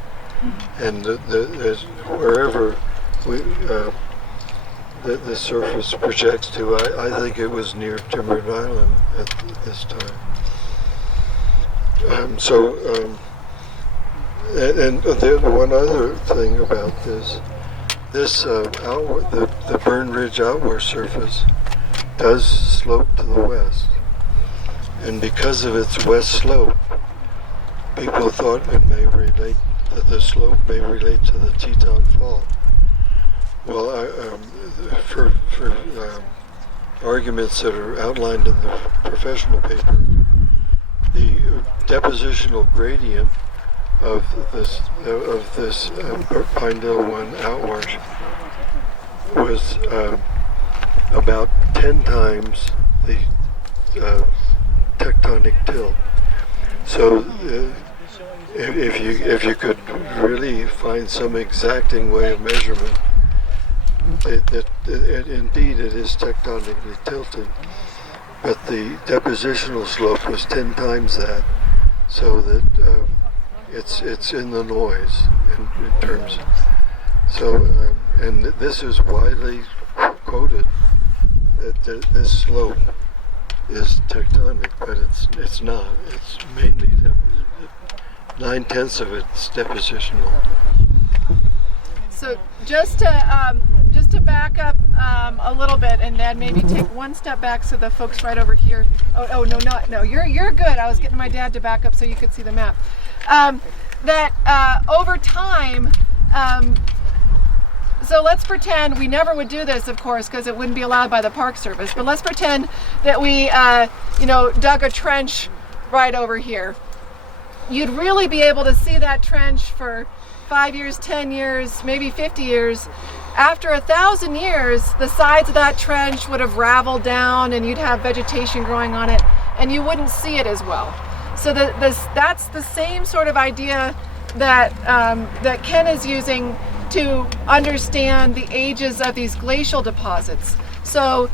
and wherever the surface projects to, I think it was near Timbered Island at this time. And one other thing about this the Burn Ridge outwash surface does slope to the west. And because of its west slope, people thought that the slope may relate to the Teton Fault. Well, for arguments that are outlined in the professional paper, the depositional gradient of this Pinedale 1 outwash was about 10 times the tectonic tilt. So if you could really find some exacting way of measurement, indeed it is tectonically tilted, but the depositional slope was 10 times that, so that it's in the noise in terms. And this is widely quoted that this slope is tectonic, but it's not. It's mainly 9/10 of it's depositional. So just to back up a little bit, and then maybe take one step back so the folks right over here. Oh no, no, you're good. I was getting my dad to back up so you could see the map. That over time. So let's pretend we never would do this, of course, because it wouldn't be allowed by the Park Service. But let's pretend that we, dug a trench right over here. You'd really be able to see that trench for 5 years, 10 years, maybe 50 years. After 1,000 years, the sides of that trench would have raveled down, and you'd have vegetation growing on it, and you wouldn't see it as well. So that's the same sort of idea that that Ken is using to understand the ages of these glacial deposits. So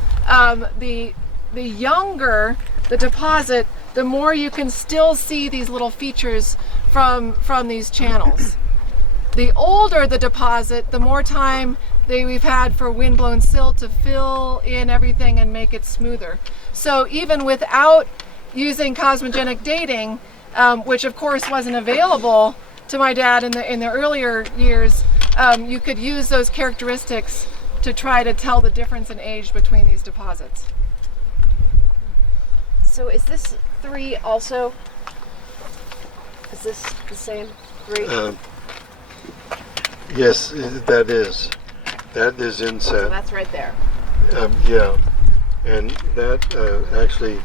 the younger the deposit, the more you can still see these little features from these channels. The older the deposit, the more time we've had for windblown silt to fill in everything and make it smoother. So even without using cosmogenic dating, which of course wasn't available to my dad in the earlier years, you could use those characteristics to try to tell the difference in age between these deposits. So is this 3 also? Is this the same 3? Yes, that is. That is inset. So that's right there. Yeah, and that actually,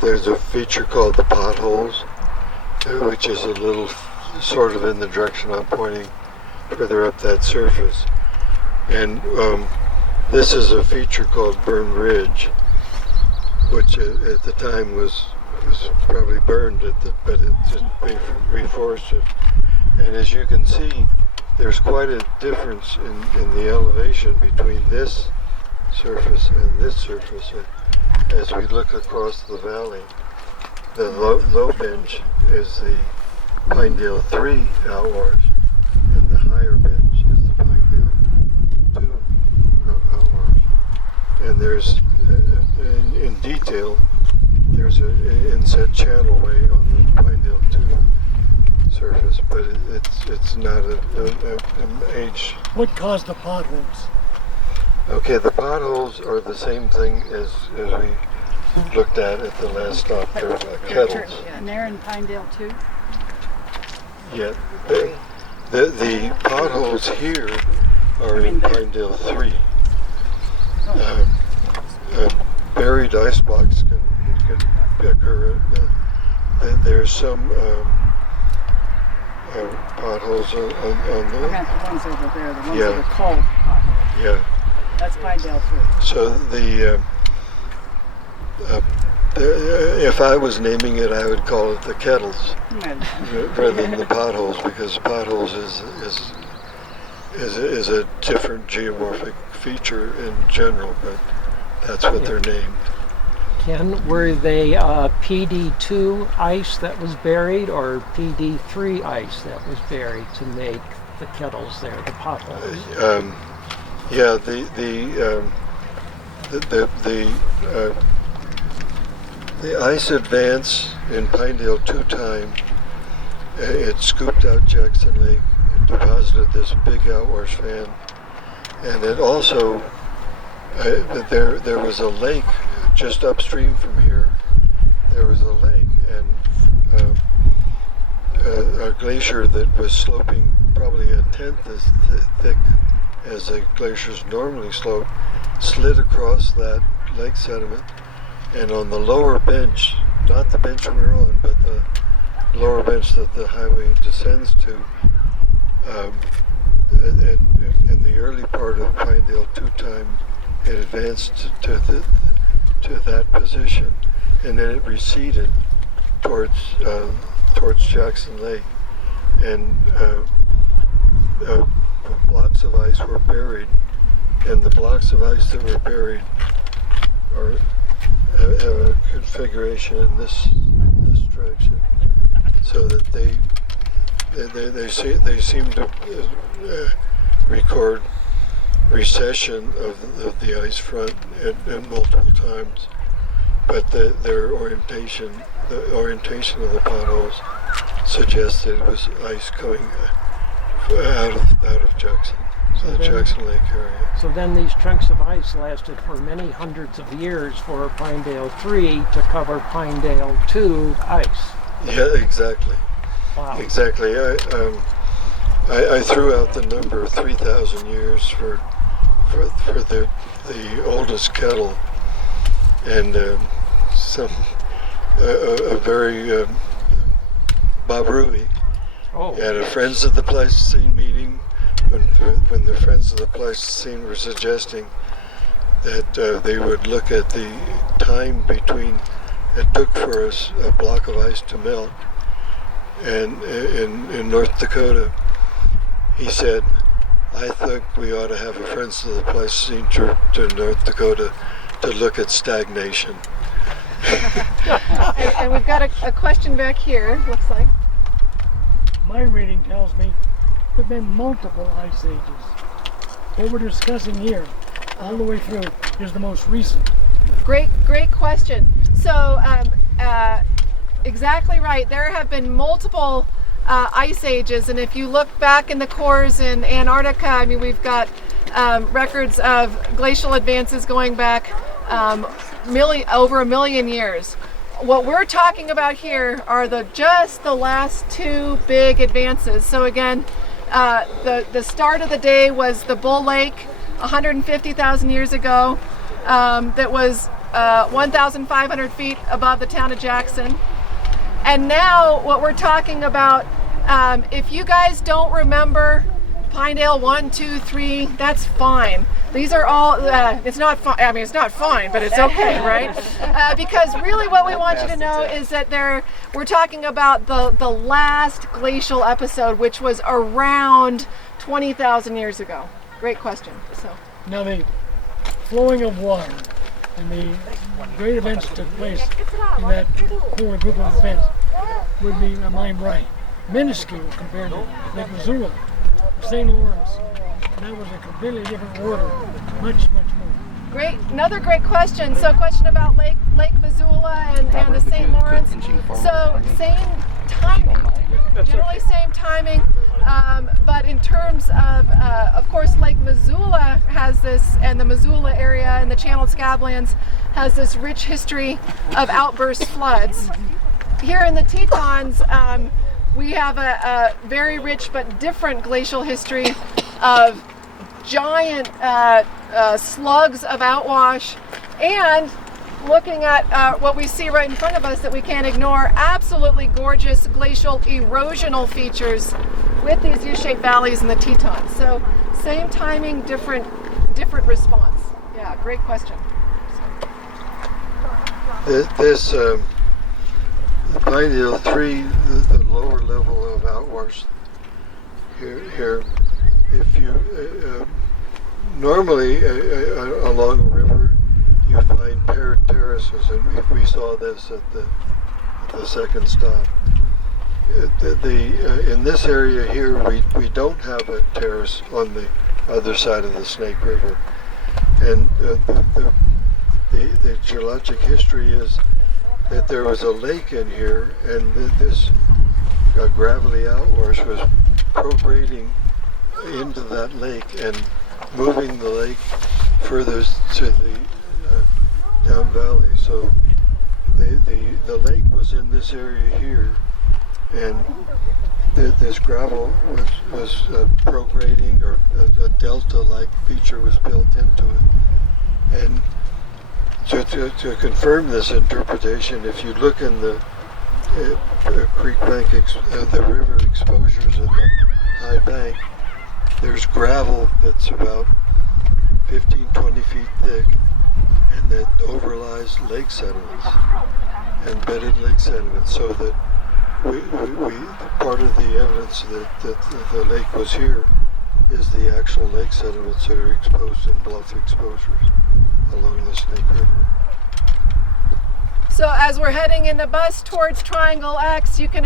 there's a feature called the potholes, which is a little sort of in the direction I'm pointing further up that surface. And this is a feature called Burn Ridge, which at the time was probably burned, but it just reforested. And as you can see, there's quite a difference in the elevation between this surface and this surface. As we look across the valley, the low bench is the Pinedale 3 outwash, and the higher bench is the Pinedale 2 outwash. And there's, in detail, there's an inset channelway on the Pinedale 2 surface, but it's not an age. What caused the potholes? Okay, the potholes are the same thing as we looked at the last stop. They're kettles. And they're in Pinedale too? Yeah, the potholes here are in Pinedale 3. Buried ice blocks can occur. There's some potholes on the... I meant the ones over there, the ones Yeah. that are called potholes. Yeah. That's Pinedale 3. So if I was naming it, I would call it the kettles rather than the potholes, because potholes is a different geomorphic feature in general, but that's what they're named. Ken, were they PD2 ice that was buried or PD3 ice that was buried to make the kettles there, the potholes? Yeah, the ice advance in Pinedale 2 time, it scooped out Jackson Lake, it deposited this big outwash fan, and it also, there was a lake just upstream from here. There was a lake, and a glacier that was sloping probably a tenth as thick as the glaciers normally slope, slid across that lake sediment, and on the lower bench, not the bench we're on, but the lower bench that the highway descends to, and in the early part of Pinedale 2 time, it advanced to that position, and then it receded towards Jackson Lake, and blocks of ice were buried, and the blocks of ice that were buried have a configuration in this direction, so that they seem to record recession of the ice front at multiple times, but the orientation of the potholes suggests that it was ice coming out of Jackson. So then- Jackson Lake area. So then these chunks of ice lasted for many hundreds of years for Pinedale 3 to cover Pinedale 2 ice. Yeah, exactly. Wow. Exactly. I threw out the number 3,000 years for the oldest kettle, and a very Bob Ruby at a Friends of the Pleistocene meeting when the Friends of the Pleistocene were suggesting that they would look at the time between it took for a block of ice to melt, and in North Dakota, he said, I think we ought to have a Friends of the Pleistocene trip to North Dakota to look at stagnation. And we've got a question back here, looks like. My reading tells me there have been multiple ice ages. What we're discussing here, all the way through, is the most recent. Great question. So, exactly right. There have been multiple ice ages, and if you look back in the cores in Antarctica, I mean, we've got records of glacial advances going back over 1 million years. What we're talking about here are just the last two big advances. So again, the start of the day was the Bull Lake 150,000 years ago. That was 1,500 feet above the town of Jackson. And now what we're talking about, if you guys don't remember Pinedale 1, 2, 3, that's fine. These are all, it's not fine, I mean, it's not fine, but it's okay, right? Because really what we want you to know is that we're talking about the last glacial episode, which was around 20,000 years ago. Great question. So Now the flowing of water and the great events that took place in that whole group of events would be, am I right, minuscule compared to Lake Missoula, St. Lawrence. That was a completely different order, much more. great, another great question. So question about Lake Missoula and the St. Lawrence. So same timing, generally same timing, but in terms of course, Lake Missoula has this, and the Missoula area and the channeled scablands has this rich history of outburst floods. Here in the Tetons, we have a very rich but different glacial history of giant slugs of outwash, and looking at what we see right in front of us that we can't ignore, absolutely gorgeous glacial erosional features with these U-shaped valleys in the Tetons. So same timing, different response. Yeah, great question. This Pinedale 3, the lower level of outwash here, if you normally along a river you find paired terraces, and we saw this at the second stop. In this area here, we don't have a terrace on the other side of the Snake River, and the geologic history is that there was a lake in here, and this gravelly outwash was prograding into that lake and moving the lake further to the down valley. So the lake was in this area here, and this gravel was prograding, or a delta-like feature was built into it. And to confirm this interpretation, if you look in the creek bank, the river exposures in the high bank, there's gravel that's about 15-20 feet thick, and that overlies lake sediments, embedded lake sediments, so that we part of the evidence that the lake was here is the actual lake sediments that are exposed in bluff exposures along the Snake River. So as we're heading in the bus towards Triangle X, you can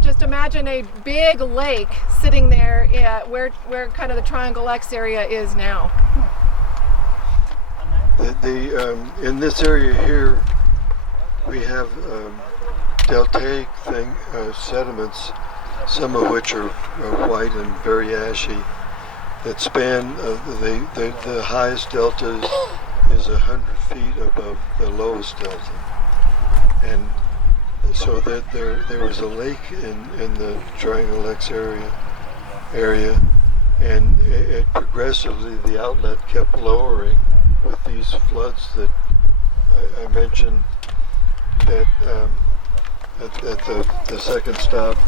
just imagine a big lake sitting there where kind of the Triangle X area is now. In this area here, we have deltaic sediments, some of which are white and very ashy, that span the highest delta is 100 feet above the lowest delta, and so that there was a lake in the Triangle X area, and it progressively the outlet kept lowering with these floods that I mentioned at the second stop.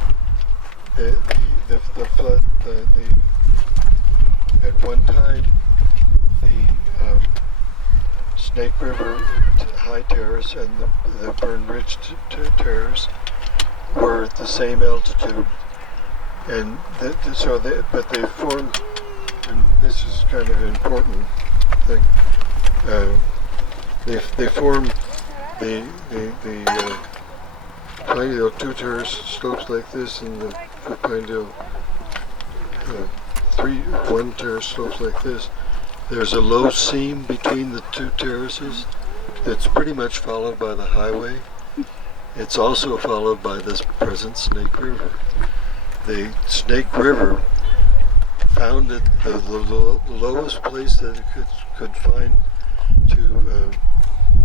The flood, at one time, the Snake River High Terrace and the Burn Ridge Terrace were at the same altitude, and but they formed, and this is kind of an important thing. They formed the Pinedale two terrace slopes like this, and the Pinedale one terrace slopes like this. There's a low seam between the two terraces that's pretty much followed by the highway. It's also followed by this present Snake River. The Snake River found it the lowest place that it could find to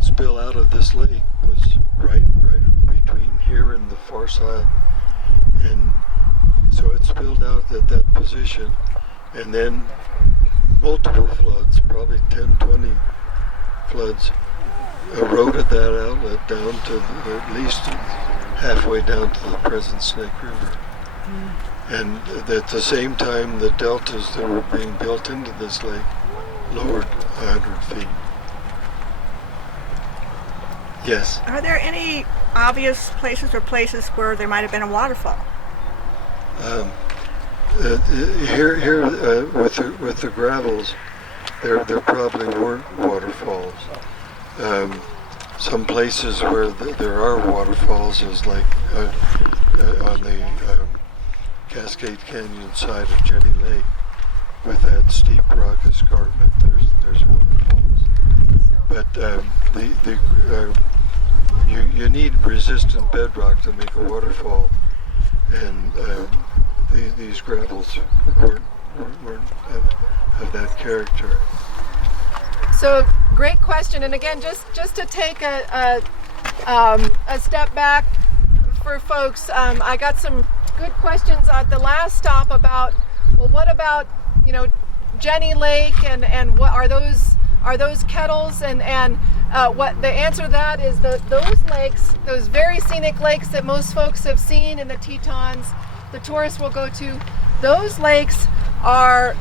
spill out of this lake was right between here and the far side, and so it spilled out at that position, and then multiple floods, probably 10-20 floods, eroded that outlet down to at least halfway down to the present Snake River. And at the same time, the deltas that were being built into this lake lowered 100 feet. Yes? Are there any obvious places where there might have been a waterfall? Here with the gravels, there probably weren't waterfalls. Some places where there are waterfalls is like on the Cascade Canyon side of Jenny Lake, with that steep rock escarpment. There's waterfalls, but you need resistant bedrock to make a waterfall, and these gravels weren't of that character. So great question, and again, just to take a step back for folks, I got some good questions at the last stop about, well, what about, Jenny Lake and what are those kettles, and what the answer to that is those lakes, those very scenic lakes that most folks have seen in the Tetons, the tourists will go to, those lakes are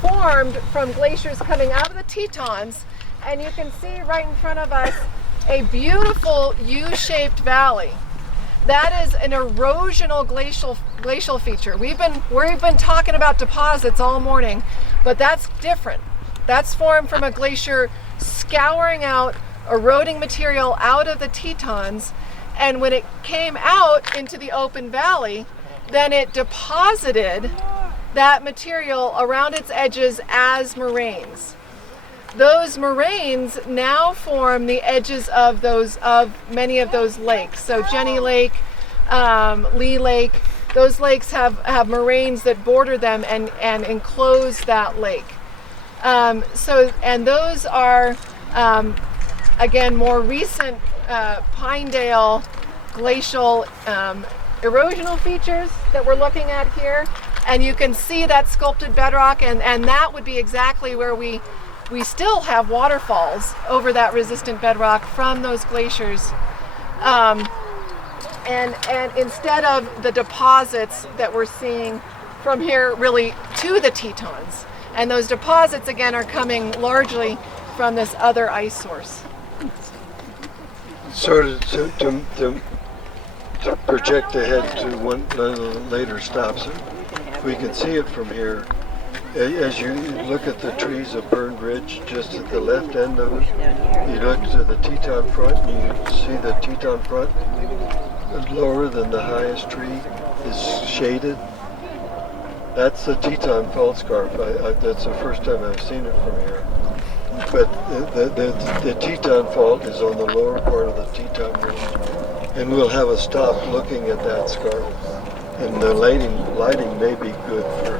formed from glaciers coming out of the Tetons, and you can see right in front of us a beautiful U-shaped valley. That is an erosional glacial feature. We've been talking about deposits all morning, but that's different. That's formed from a glacier scouring out eroding material out of the Tetons, and when it came out into the open valley, then it deposited that material around its edges as moraines. Those moraines now form the edges of many of those lakes. So Jenny Lake, Lee Lake, those lakes have moraines that border them and enclose that lake. And those are again more recent Pinedale glacial erosional features that we're looking at here, and you can see that sculpted bedrock, and that would be exactly where we still have waterfalls over that resistant bedrock from those glaciers. And instead of the deposits that we're seeing from here really to the Tetons. And those deposits again are coming largely from this other ice source. So to project ahead to one of the later stops, we can see it from here. As you look at the trees of Burned Ridge, just at the left end of it, you look to the Teton front, and you see the Teton front lower than the highest tree is shaded. That's the Teton fault scarp. That's the first time I've seen it from here. But the Teton fault is on the lower part of the Teton Ridge, and we'll have a stop looking at that scarp. And the lighting may be good for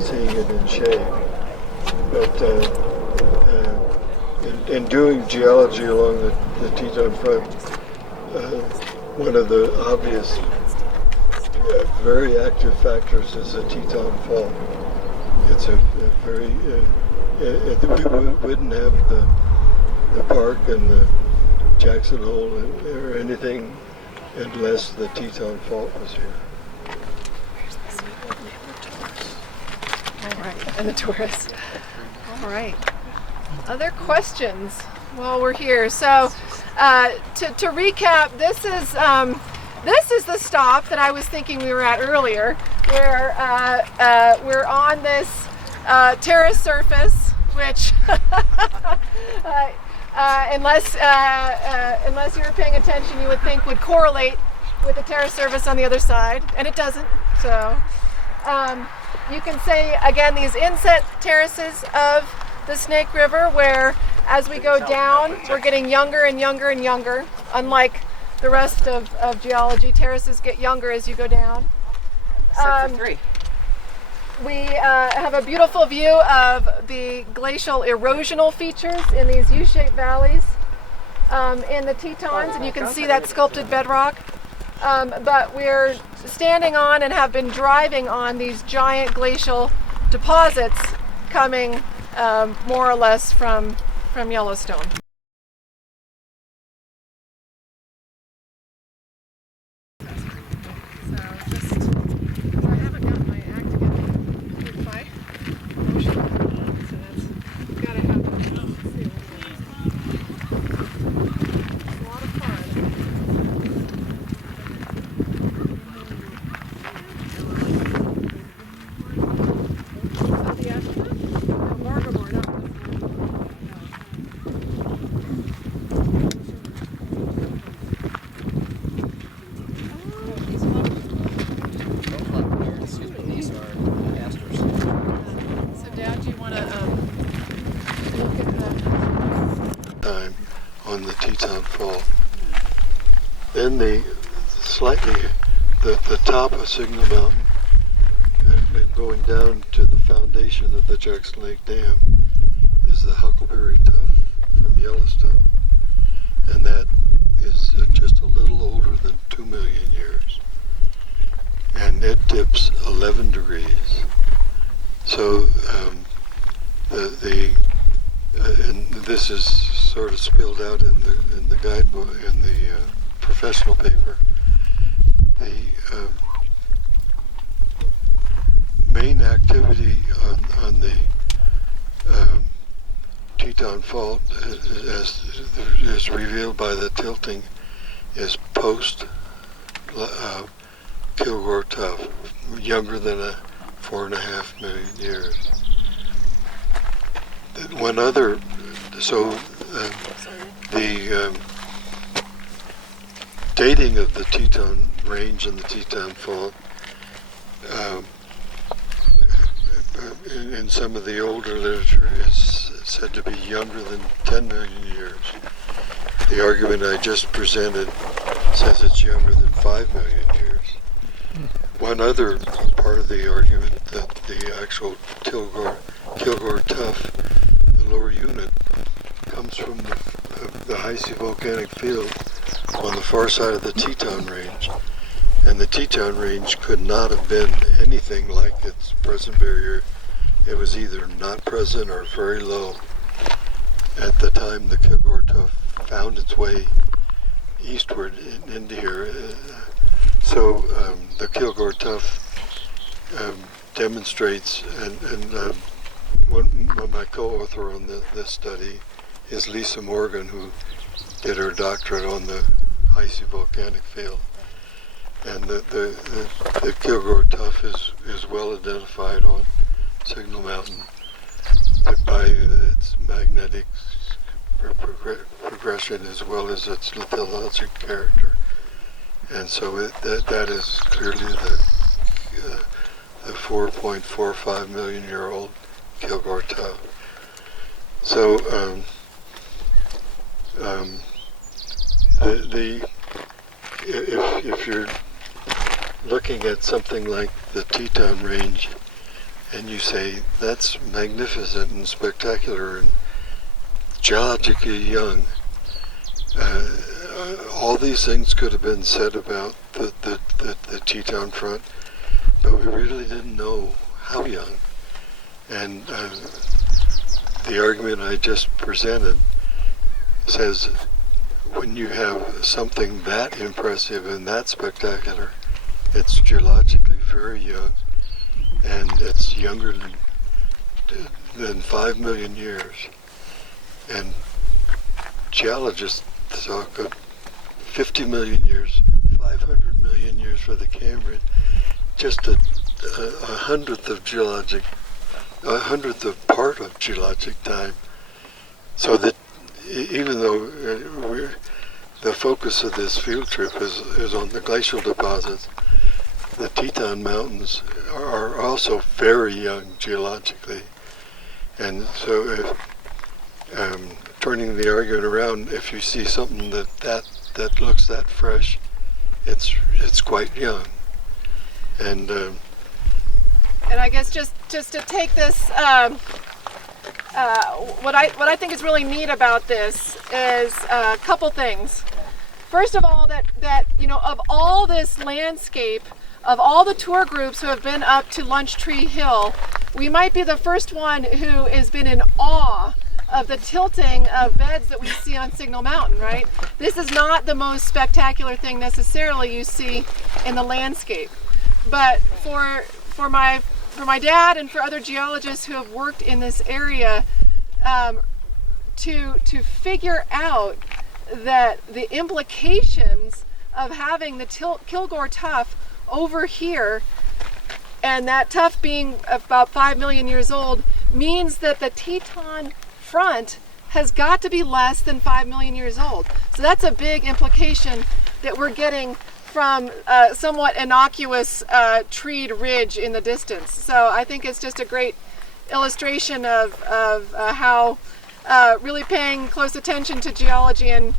seeing it in shade. But in doing geology along the Teton front, one of the obvious, very active factors is the Teton Fault. It's a very, we wouldn't have the park and the Jackson Hole or anything unless the Teton Fault was here. All right, and the tourists. All right. Other questions while we're here? So, to recap, this is the stop that I was thinking we were at earlier, where we're on this terrace surface, which, unless you were paying attention, you would think would correlate with the terrace surface on the other side, and it doesn't. So, you can say again these inset terraces of the Snake River, where as we go down, we're getting younger and younger and younger. Unlike the rest of geology, terraces get younger as you go down. Except for 3. We have a beautiful view of the glacial erosional features in these U-shaped valleys in the Tetons, and you can see that sculpted bedrock. But we're standing on and have been driving on these giant glacial deposits coming more or less from Yellowstone. On the Teton Fault. Then the top of Signal Mountain and going down to the foundation of the Jackson Lake Dam is the Huckleberry Tuff from Yellowstone, and that is just a little older than 2 million years, and it dips 11 degrees. So and this is sort of spilled out in the guidebook, in the professional paper. The main activity on the Teton Fault, as is revealed by the tilting, is post Kilgore Tuff, younger than 4.5 million years. One other, so the dating of the Teton Range and the Teton Fault in some of the older literature is said to be younger than 10 million years. The argument I just presented says it's younger than 5 million years. One other part of the argument that the actual Kilgore Tuff, the lower unit, comes from the Heisey volcanic field on the far side of the Teton Range. And the Teton Range could not have been anything like its present barrier. It was either not present or very low at the time the Kilgore Tuff found its way eastward into here. So the Kilgore Tuff demonstrates, and my co-author on this study is Lisa Morgan, who did her doctorate on the Heisey volcanic field. And the Kilgore Tuff is well identified on Signal Mountain by its magnetic progression as well as its lithologic character. And so that is clearly the 4.45 million year old Kilgore Tuff. So if you're looking at something like the Teton Range and you say, that's magnificent and spectacular and geologically young. All these things could have been said about the Teton front, but we really didn't know how young. And the argument I just presented says when you have something that impressive and that spectacular, it's geologically very young, and it's younger than 5 million years. And geologists talk of 50 million years, 500 million years for the Cambrian, just a hundredth of part of geologic time. So that even though the focus of this field trip is on the glacial deposits, the Teton Mountains are also very young geologically. And so if, turning the argument around, if you see something that looks that fresh, it's quite young. And I guess just to take this, what I think is really neat about this is a couple things. First of all, that of all this landscape, of all the tour groups who have been up to Lunch Tree Hill, we might be the first one who has been in awe of the tilting of beds that we see on Signal Mountain, right? This is not the most spectacular thing necessarily you see in the landscape. But for my dad and for other geologists who have worked in this area, to figure out that the implications of having the Kilgore Tuff over here, and that tuff being about 5 million years old, means that the Teton front has got to be less than 5 million years old. So that's a big implication that we're getting from somewhat innocuous treed ridge in the distance. So I think it's just a great illustration of how really paying close attention to geology and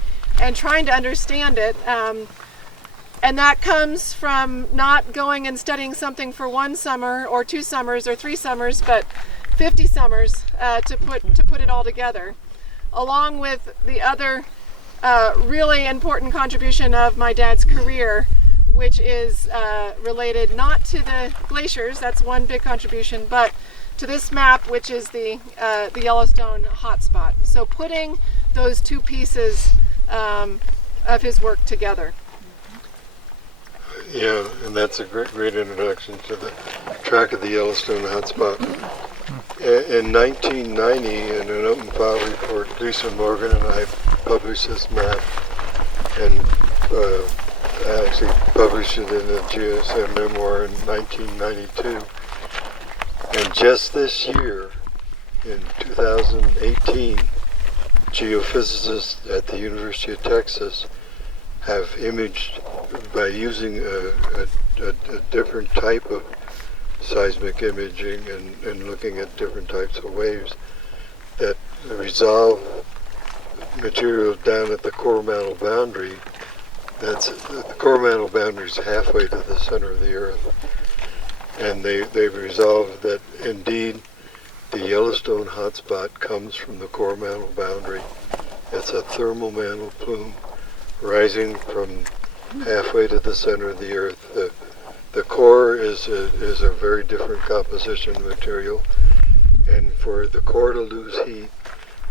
trying to understand it. And that comes from not going and studying something for 1 summer or 2 summers or 3 summers, but 50 summers to put it all together, along with the other really important contribution of my dad's career, which is related not to the glaciers, that's one big contribution, but to this map, which is the Yellowstone Hotspot. So putting those two pieces of his work together. Yeah, and that's a great introduction to the track of the Yellowstone Hotspot. In 1990, in an open file report, Lisa Morgan and I published this map, and I actually published it in a GSM memoir in 1992. And just this year, in 2018, geophysicists at the University of Texas have imaged, by using a different type of seismic imaging and looking at different types of waves, that resolve material down at the core mantle boundary. The core mantle boundary is halfway to the center of the Earth. And they've resolved that indeed the Yellowstone Hotspot comes from the core mantle boundary. It's a thermal mantle plume rising from halfway to the center of the Earth. The core is a very different composition material, and for the core to lose heat,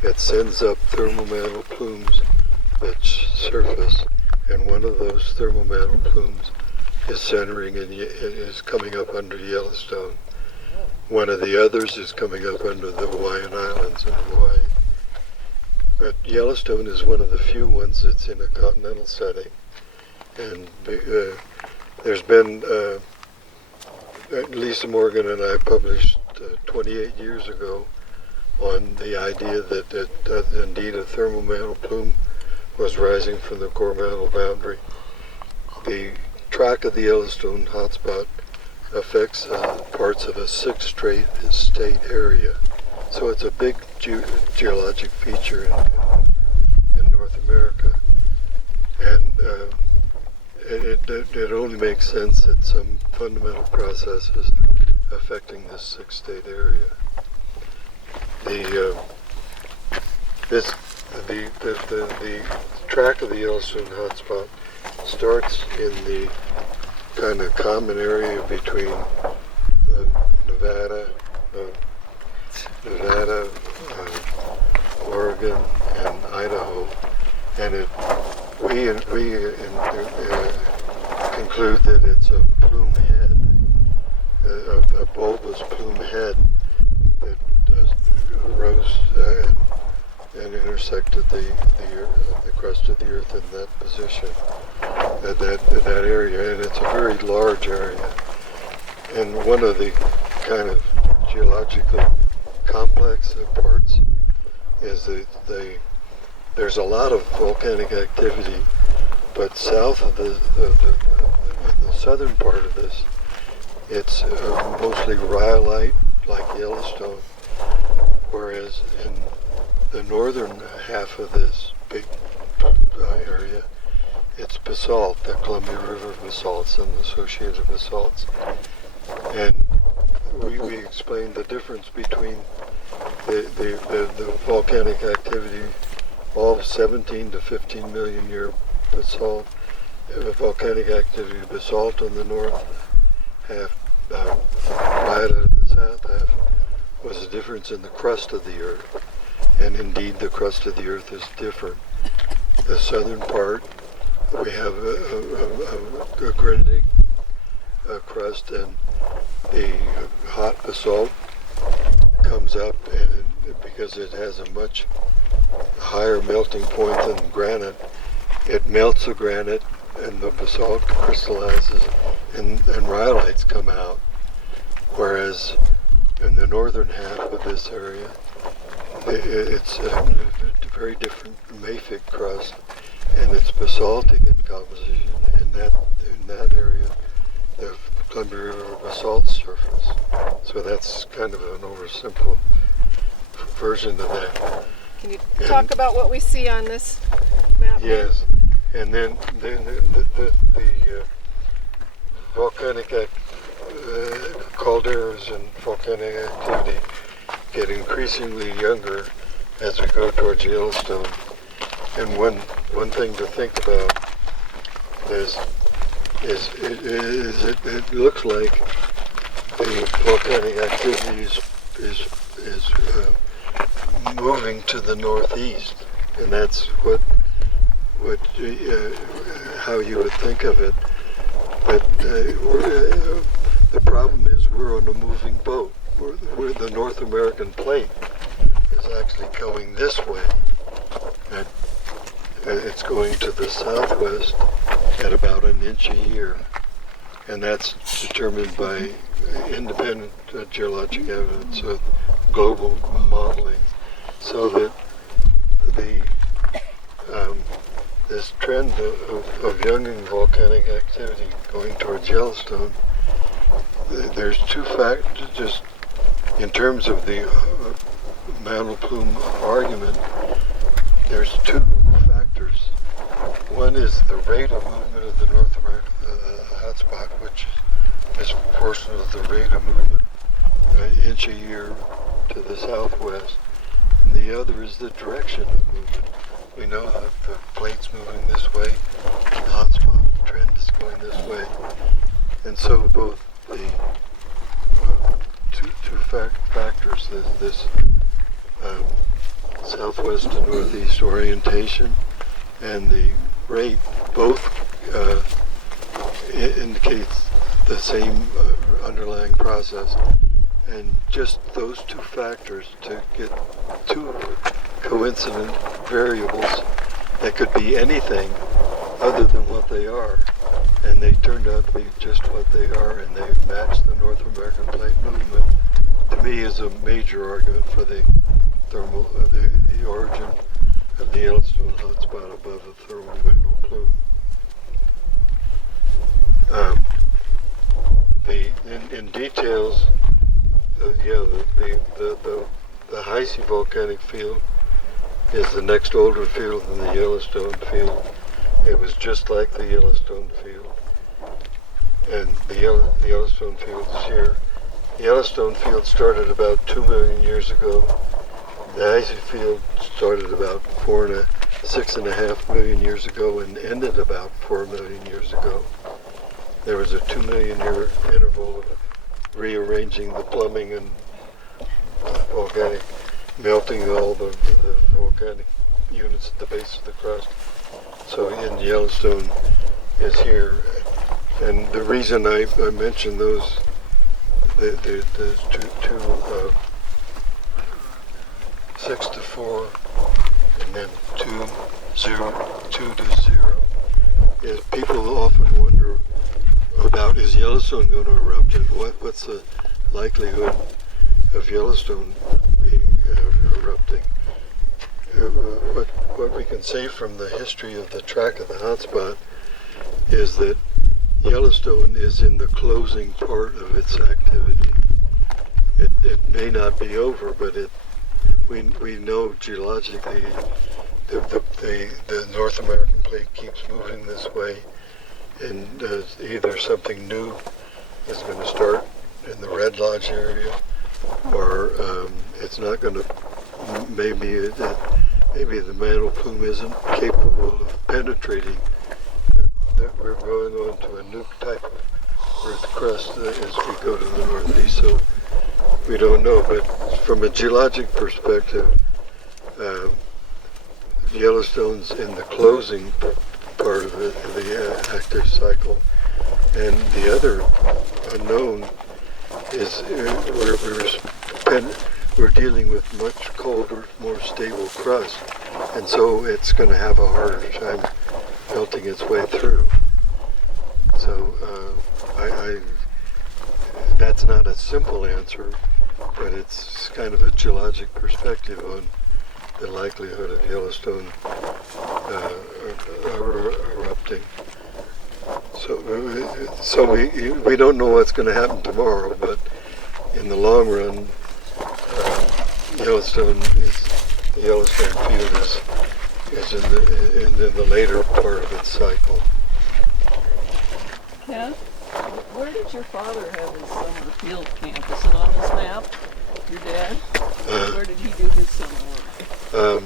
it sends up thermal mantle plumes that surface, and one of those thermal mantle plumes is centering and is coming up under Yellowstone. One of the others is coming up under the Hawaiian Islands in Hawaii. But Yellowstone is one of the few ones that's in a continental setting. And there's been, Lisa Morgan and I published 28 years ago on the idea that indeed a thermal mantle plume was rising from the core mantle boundary. The track of the Yellowstone Hotspot affects parts of a 6th state area. So it's a big geologic feature in North America. And it only makes sense that some fundamental processes affecting this six-state area. The track of the Yellowstone Hotspot starts in the kind of common area between Nevada, Oregon, and Idaho, and we conclude that it's a plume head, a bulbous plume head that rose and intersected the crust of the earth in that position, that area, and it's a very large area. And one of the kind of geological complex parts is that there's a lot of volcanic activity, but south of in the southern part of this, it's mostly rhyolite, like Yellowstone, whereas in the northern half of this big area, it's basalt, the Columbia River basalts and associated basalts. And we explained the difference between the volcanic activity, all 17 to 15 million year basalt, volcanic activity basalt on the north half, rhyolite on the south half, was a difference in the crust of the earth. And indeed the crust of the earth is different. The southern part, we have a granitic crust, and the hot basalt comes up, and because it has a much higher melting point than granite, it melts the granite and the basalt crystallizes and rhyolites come out. Whereas in the northern half of this area, it's a very different mafic crust, and it's basaltic in composition in that area, the Columbia River basalt surface. So that's kind of an oversimple version of that. Can you talk about what we see on this map? Yes, and then the volcanic calderas and volcanic activity get increasingly younger as we go towards Yellowstone. And one thing to think about is it looks like the volcanic activity is moving to the northeast, and that's how you would think of it. But the problem is we're on a moving boat. Where the North American plate is actually going this way. And it's going to the southwest at about an inch a year. And that's determined by independent geologic evidence of global modeling. So that this trend of younging volcanic activity going towards Yellowstone, there's two factors. Just in terms of the mantle plume argument, there's two factors. One is the rate of movement of the North American hotspot, which is proportional to the rate of movement inch a year to the southwest. And the other is the direction of movement. We know that the plate's moving this way, the hotspot trend is going this way. And so both the two factors, this southwest to northeast orientation and the rate, both indicates the same underlying process. And just those two factors to get two coincident variables that could be anything other than what they are. And they turned out to be just what they are, and they match the North American plate movement. To me, is a major argument for the thermal, the origin of the Yellowstone hotspot above the thermal mantle plume. In details, the Heisey volcanic field is the next older field than the Yellowstone field. It was just like the Yellowstone field. And the Yellowstone field is here. Yellowstone field started about 2 million years ago. The icy field started about 6.5 million years ago and ended about 4 million years ago. There was a 2 million year interval of rearranging the plumbing and volcanic melting all the volcanic units at the base of the crust. So in Yellowstone is here. And the reason I mentioned those, the two 6 to 4 and then 2 to 0 is people often wonder about, is Yellowstone going to erupt, and what's the likelihood of Yellowstone being erupting. What we can say from the history of the track of the hotspot is that Yellowstone is in the closing part of its activity. It may not be over, but we know geologically the North American plate keeps moving this way, and either something new is going to start in the Red Lodge area, or it's not going to. Maybe the mantle plume isn't capable of penetrating. That we're going on to a new type of Earth crust as we go to the northeast. So we don't know. But from a geologic perspective, Yellowstone's in the closing part of it, the active cycle, and the other unknown is we're dealing with much colder, more stable crust, and so it's going to have a harder time melting its way through. So that's not a simple answer, but it's kind of a geologic perspective on the likelihood of Yellowstone erupting. So we don't know what's going to happen tomorrow, but in the long run, the Yellowstone field is in the later part of its cycle. Ken, where did your father have his summer field camp? Is it on his map? Your dad? Where did he do his summer work?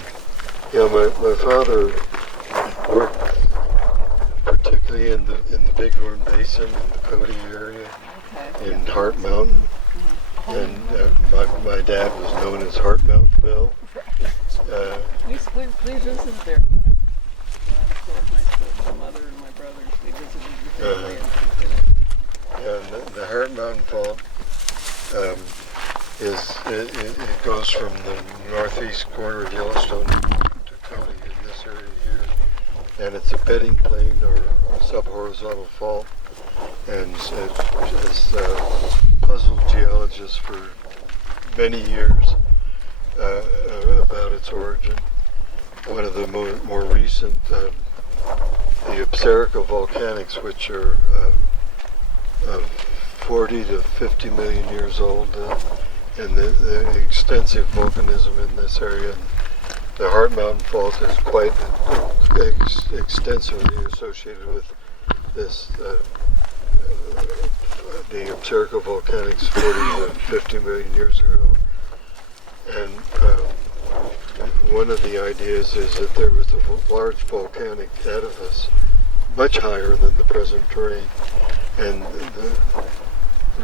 My father worked particularly in the Bighorn Basin, in the Cody area, in Heart Mountain. And my dad was known as Heart Mountain Bill. We visited there. When I was in high school, my mother and my brothers, we visited your family. And the Heart Mountain Fault it goes from the northeast corner of Yellowstone to Cody in this area here, and it's a bedding plane or a subhorizontal fault, and it has puzzled geologists for many years about its origin. One of the more recent, the Upserica volcanics, which are 40 to 50 million years old, and the extensive volcanism in this area. The Heart Mountain Fault is quite extensively associated with this. The Upserica volcanics 40 to 50 million years ago. And one of the ideas is that there was a large volcanic edifice much higher than the present terrain, and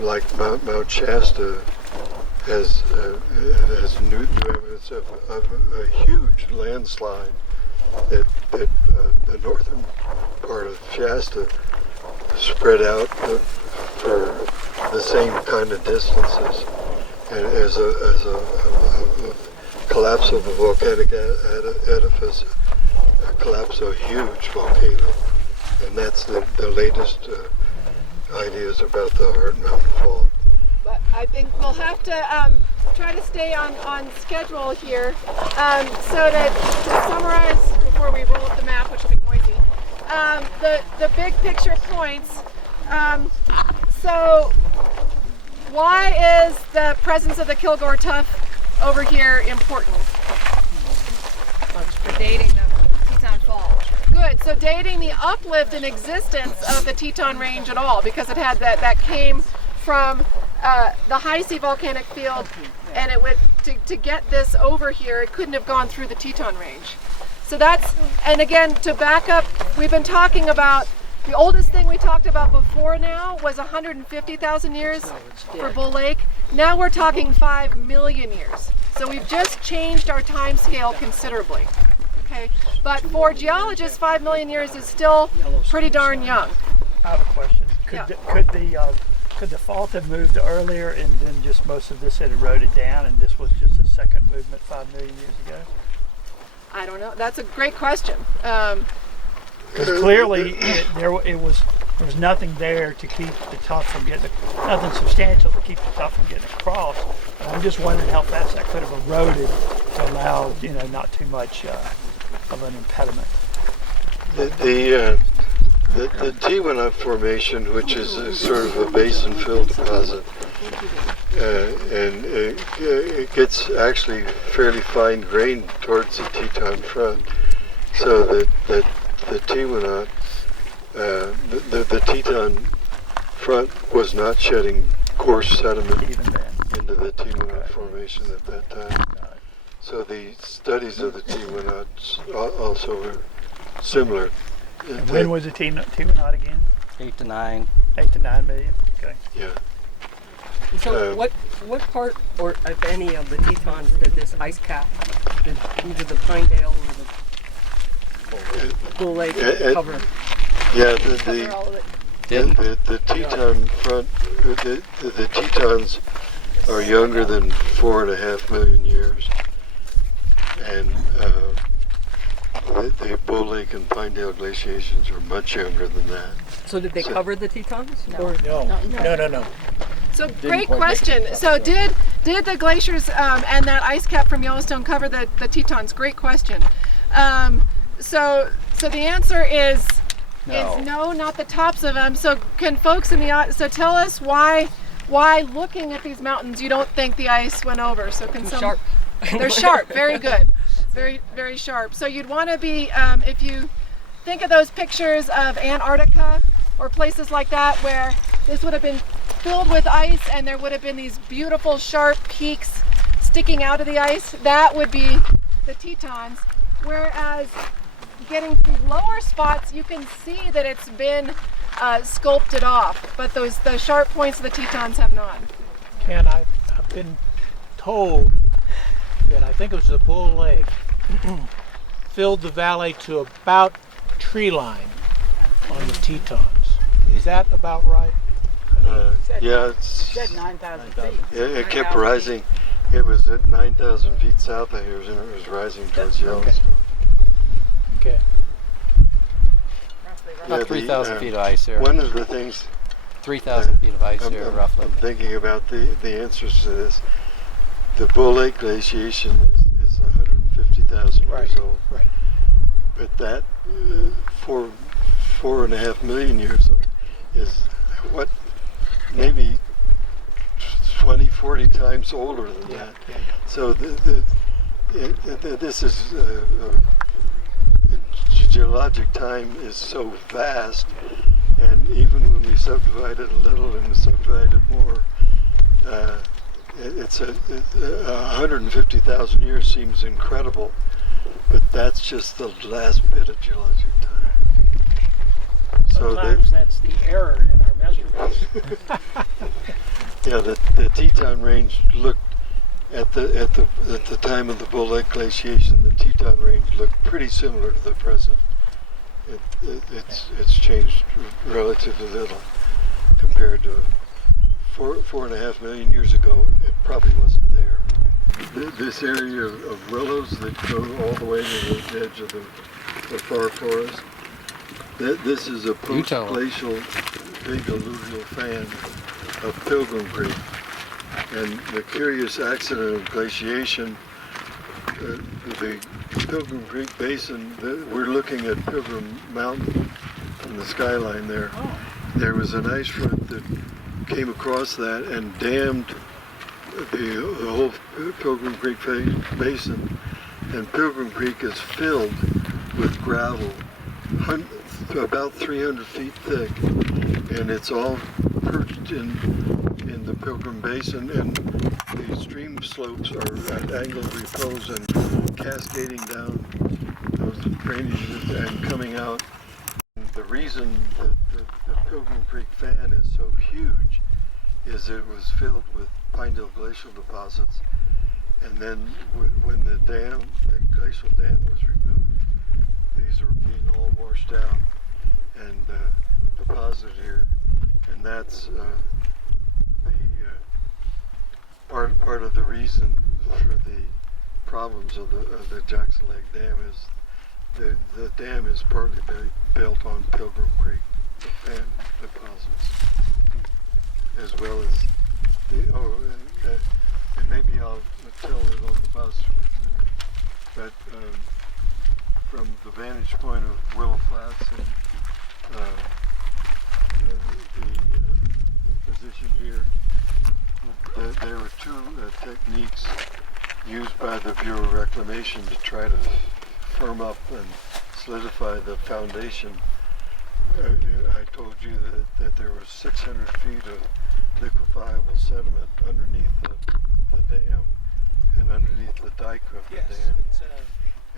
like Mount Shasta has new evidence of a huge landslide that the northern part of Shasta spread out for the same kind of distances, and as a collapse of a volcanic edifice, a collapse of a huge volcano, and that's the latest ideas about the Heart Mountain Fault. But I think we'll have to try to stay on schedule here. So to summarize, before we roll up the map, which will be noisy, the big picture points. So why is the presence of the Kilgore Tuff over here important? For dating the Teton Fault. Good. So dating the uplift in existence of the Teton Range at all, because it had that came from the high C volcanic field, and it would to get this over here, it couldn't have gone through the Teton range. So that's, and again, to back up, we've been talking about, the oldest thing we talked about before now was 150,000 years for Bull Lake. Now we're talking 5 million years. So we've just changed our time scale considerably. Okay, but for geologists, 5 million years is still pretty darn young. I have a question. Could the fault have moved earlier and then just most of this had eroded down and this was just a second movement 5 million years ago? I don't know. That's a great question. Because clearly there was nothing there to keep the tuff from getting, nothing substantial to keep the tuff from getting across. And I'm just wondering how fast that could have eroded to allow, not too much of an impediment. The Teton Formation, which is a sort of a basin-filled deposit, and it gets actually fairly fine-grained towards the Teton front, so that the Teton, the Teton front was not shedding coarse sediment into the Teton Formation at that time. So the studies of the Teton also were similar. And when was the Teton again? 8 to 9. 8 to 9 million. Okay. Yeah. So what part, or if any, of the Tetons did this ice cap, did either the Pinedale or the Bull Lake cover? Yeah, the Teton front, the Tetons are younger than 4.5 million years, and the Bull Lake and Pinedale glaciations are much younger than that. So did they cover the Tetons? No. So great question. So did the glaciers and that ice cap from Yellowstone cover the Tetons? Great question. So the answer is no, not the tops of them. So can folks in the so tell us why looking at these mountains you don't think the ice went over? So can some sharp. They're sharp. Very good. Very, very sharp. So you'd want to be, if you think of those pictures of Antarctica or places like that where this would have been filled with ice and there would have been these beautiful sharp peaks sticking out of the ice, that would be the Tetons. Whereas getting to these lower spots, you can see that it's been sculpted off, but the sharp points of the Tetons have not. Ken, I've been told that I think it was the Bull Lake filled the valley to about tree line on the Tetons. Is that about right? Yeah, It said 9,000 feet. it kept rising. It was at 9,000 feet south of here, and it was rising towards Yellowstone. Okay. About 3,000 feet of ice here. One of the things 3,000 feet of ice here, roughly. I'm thinking about the answers to this. The Bull Lake glaciation is 150,000 years old. Right. But that 4.5 million years old is what, maybe 20, 40 times older than that. Yeah. So this is geologic time is so vast, and even when we subdivide it a little and subdivide it more, it's 150,000 years seems incredible, but that's just the last bit of geologic time. Sometimes that's the error in our measurements. Yeah, the Teton Range looked at the time of the Bull Lake glaciation. The Teton Range looked pretty similar to the present. It's changed relatively little compared to 4.5 million years ago. It probably wasn't there. This area of willows that go all the way to the edge of the far forest. This is a post-glacial big alluvial fan of Pilgrim Creek. And the curious accident of glaciation, the Pilgrim Creek Basin, we're looking at Pilgrim Mountain from the skyline there. There was an ice front that came across that and dammed the whole Pilgrim Creek Basin. And Pilgrim Creek is filled with gravel, about 300 feet thick, and it's all perched in the Pilgrim Basin, and the stream slopes are at angled repose and cascading down those drainages and coming out. The reason that the Pilgrim Creek fan is so huge is it was filled with Pinedale glacial deposits, and then when the glacial dam was removed, these are being all washed out and deposited here, and that's part of the reason for the problems of the Jackson Lake Dam is the dam is partly built on Pilgrim Creek fan deposits, as well as and maybe I'll tell it on the bus, but from the vantage point of Willow Flats and the position here, there were two techniques used by the Bureau of Reclamation to try to firm up and solidify the foundation. I told you that there was 600 feet of liquefiable sediment underneath the dam and underneath the dike of the dam.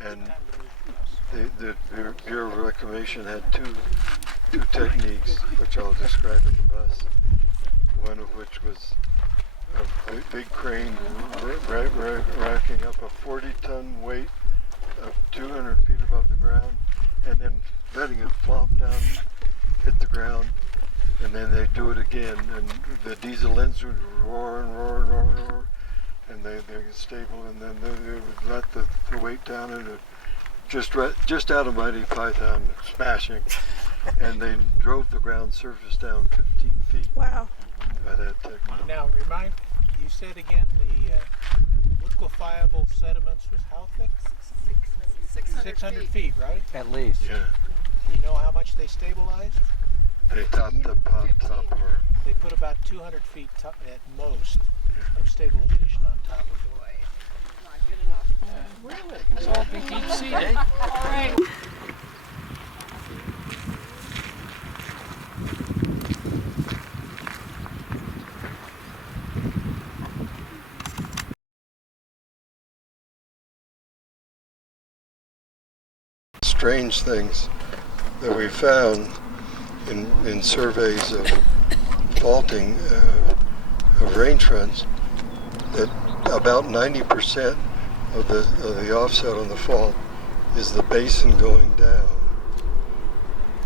And the Bureau of Reclamation had two techniques, which I'll describe in the bus. One of which was a big crane racking up a 40-ton weight of 200 feet above the ground, and then letting it flop down, hit the ground, and then they do it again, and the diesel engine would roar and roar and roar and roar, and they get stable, and then they would let the weight down, and it just out of Mighty Python, smashing, and they drove the ground surface down 15 feet. Wow. By that technique. Now, you said again the liquefiable sediments was how thick? 600 feet, right? At least. Yeah. Do you know how much they stabilized? They topped the top part. They put about 200 feet at most of stabilization on top of it. Not good enough. Really? It's all big deep sea, eh? All right. Strange things that we found in surveys of faulting of range fronts, that about 90% of the offset on the fault is the basin going down.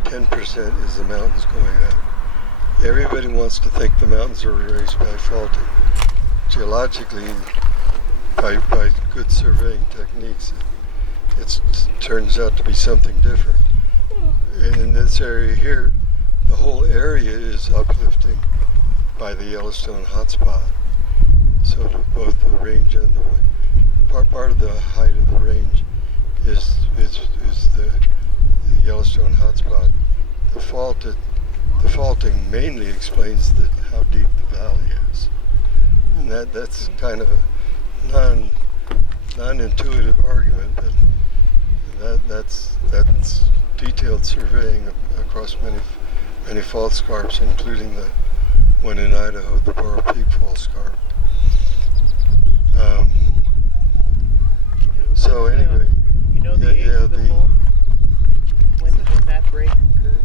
10% is the mountains going up. Everybody wants to think the mountains are raised by faulting. Geologically, by good surveying techniques, it turns out to be something different. In this area here, the whole area is uplifting by the Yellowstone Hotspot. So both the range and the part of the height of the range is the Yellowstone Hotspot. The faulting mainly explains how deep the valley is, and that's kind of a non-intuitive argument, but that's detailed surveying across many fault scarps, including the one in Idaho, the Burro Peak Fault Scarp. So anyway, you know the age of the fault? When that break occurred?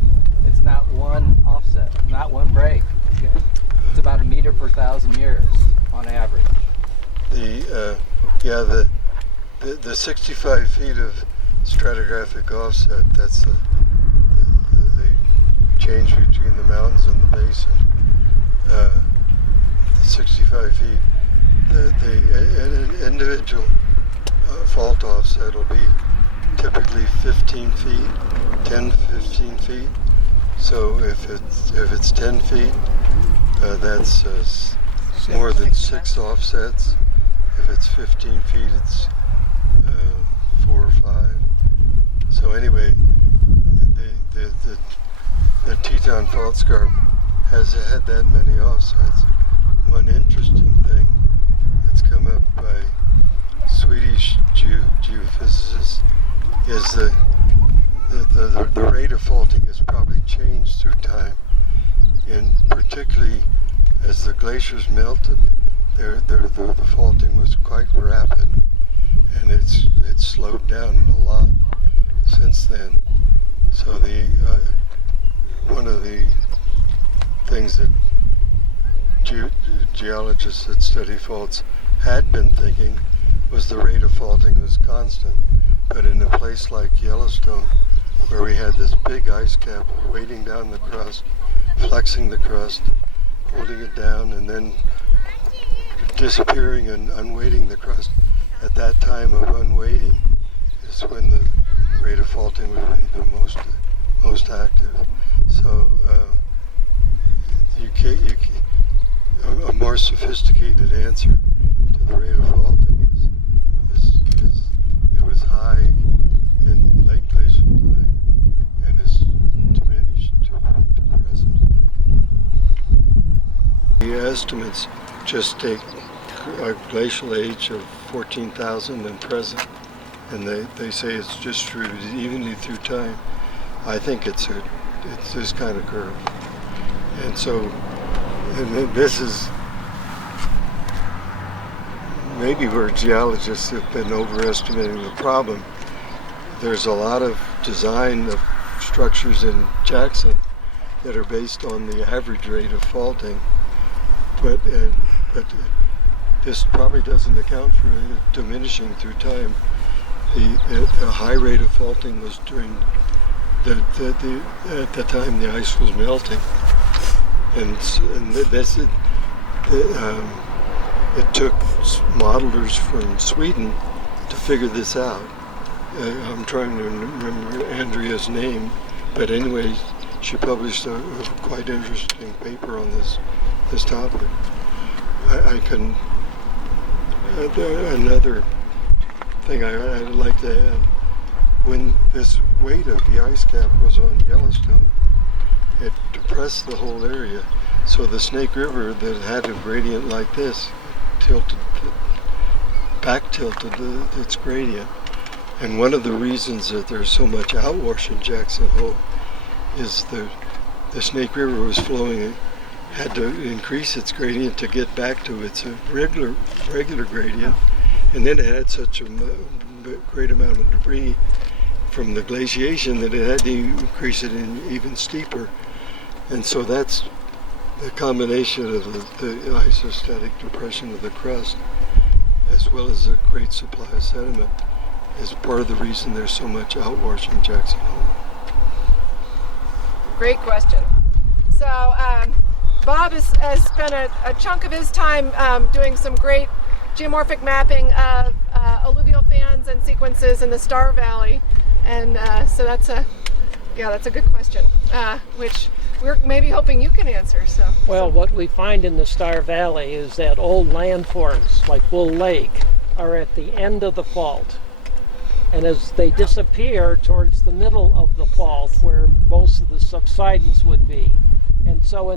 It's not one offset, not one break. Okay, it's about 1 meter per 1,000 years on average. The 65 feet of stratigraphic offset, that's the change between the mountains and the basin. The 65 feet, an individual fault offset will be typically 15 feet, 10 to 15 feet. So if it's 10 feet, that's more than 6 offsets. If it's 15 feet, it's 4 or 5. So anyway, the Teton fault scarp has had that many offsets. One interesting thing that's come up by Swedish geophysicists is the rate of faulting has probably changed through time, and particularly as the glaciers melted, the faulting was quite rapid, and it's slowed down a lot since then. So one of the things that geologists that study faults had been thinking was the rate of faulting was constant, but in a place like Yellowstone, where we had this big ice cap weighting down the crust, flexing the crust, holding it down, and then disappearing and unweighting the crust, at that time of unweighting is when the rate of faulting would be the most active. So a more sophisticated answer to the rate of faulting is it was high in late glacial time and is diminished to present. The estimates just take a glacial age of 14,000 and present, and they say it's distributed evenly through time. I think it's this kind of curve, and so this is maybe where geologists have been overestimating the problem. There's a lot of design of structures in Jackson that are based on the average rate of faulting, but this probably doesn't account for it diminishing through time. The high rate of faulting was during at the time the ice was melting, and it took modelers from Sweden to figure this out. I'm trying to remember Andrea's name, but anyway, she published a quite interesting paper on this topic. I can. Another thing I'd like to add: when this weight of the ice cap was on Yellowstone, it depressed the whole area. So the Snake River that had a gradient like this back tilted its gradient. And one of the reasons that there's so much outwash in Jackson Hole is the Snake River was flowing, had to increase its gradient to get back to its regular gradient, and then it had such a great amount of debris from the glaciation that it had to increase it in even steeper. And so that's the combination of the isostatic depression of the crust, as well as a great supply of sediment, is part of the reason there's so much outwash in Jackson Hole. Great question. So Bob has spent a chunk of his time doing some great geomorphic mapping of alluvial fans and sequences in the Star Valley, and so that's a good question, which we're maybe hoping you can answer. Well, what we find in the Star Valley is that old landforms like Bull Lake are at the end of the fault, and as they disappear towards the middle of the fault where most of the subsidence would be. And so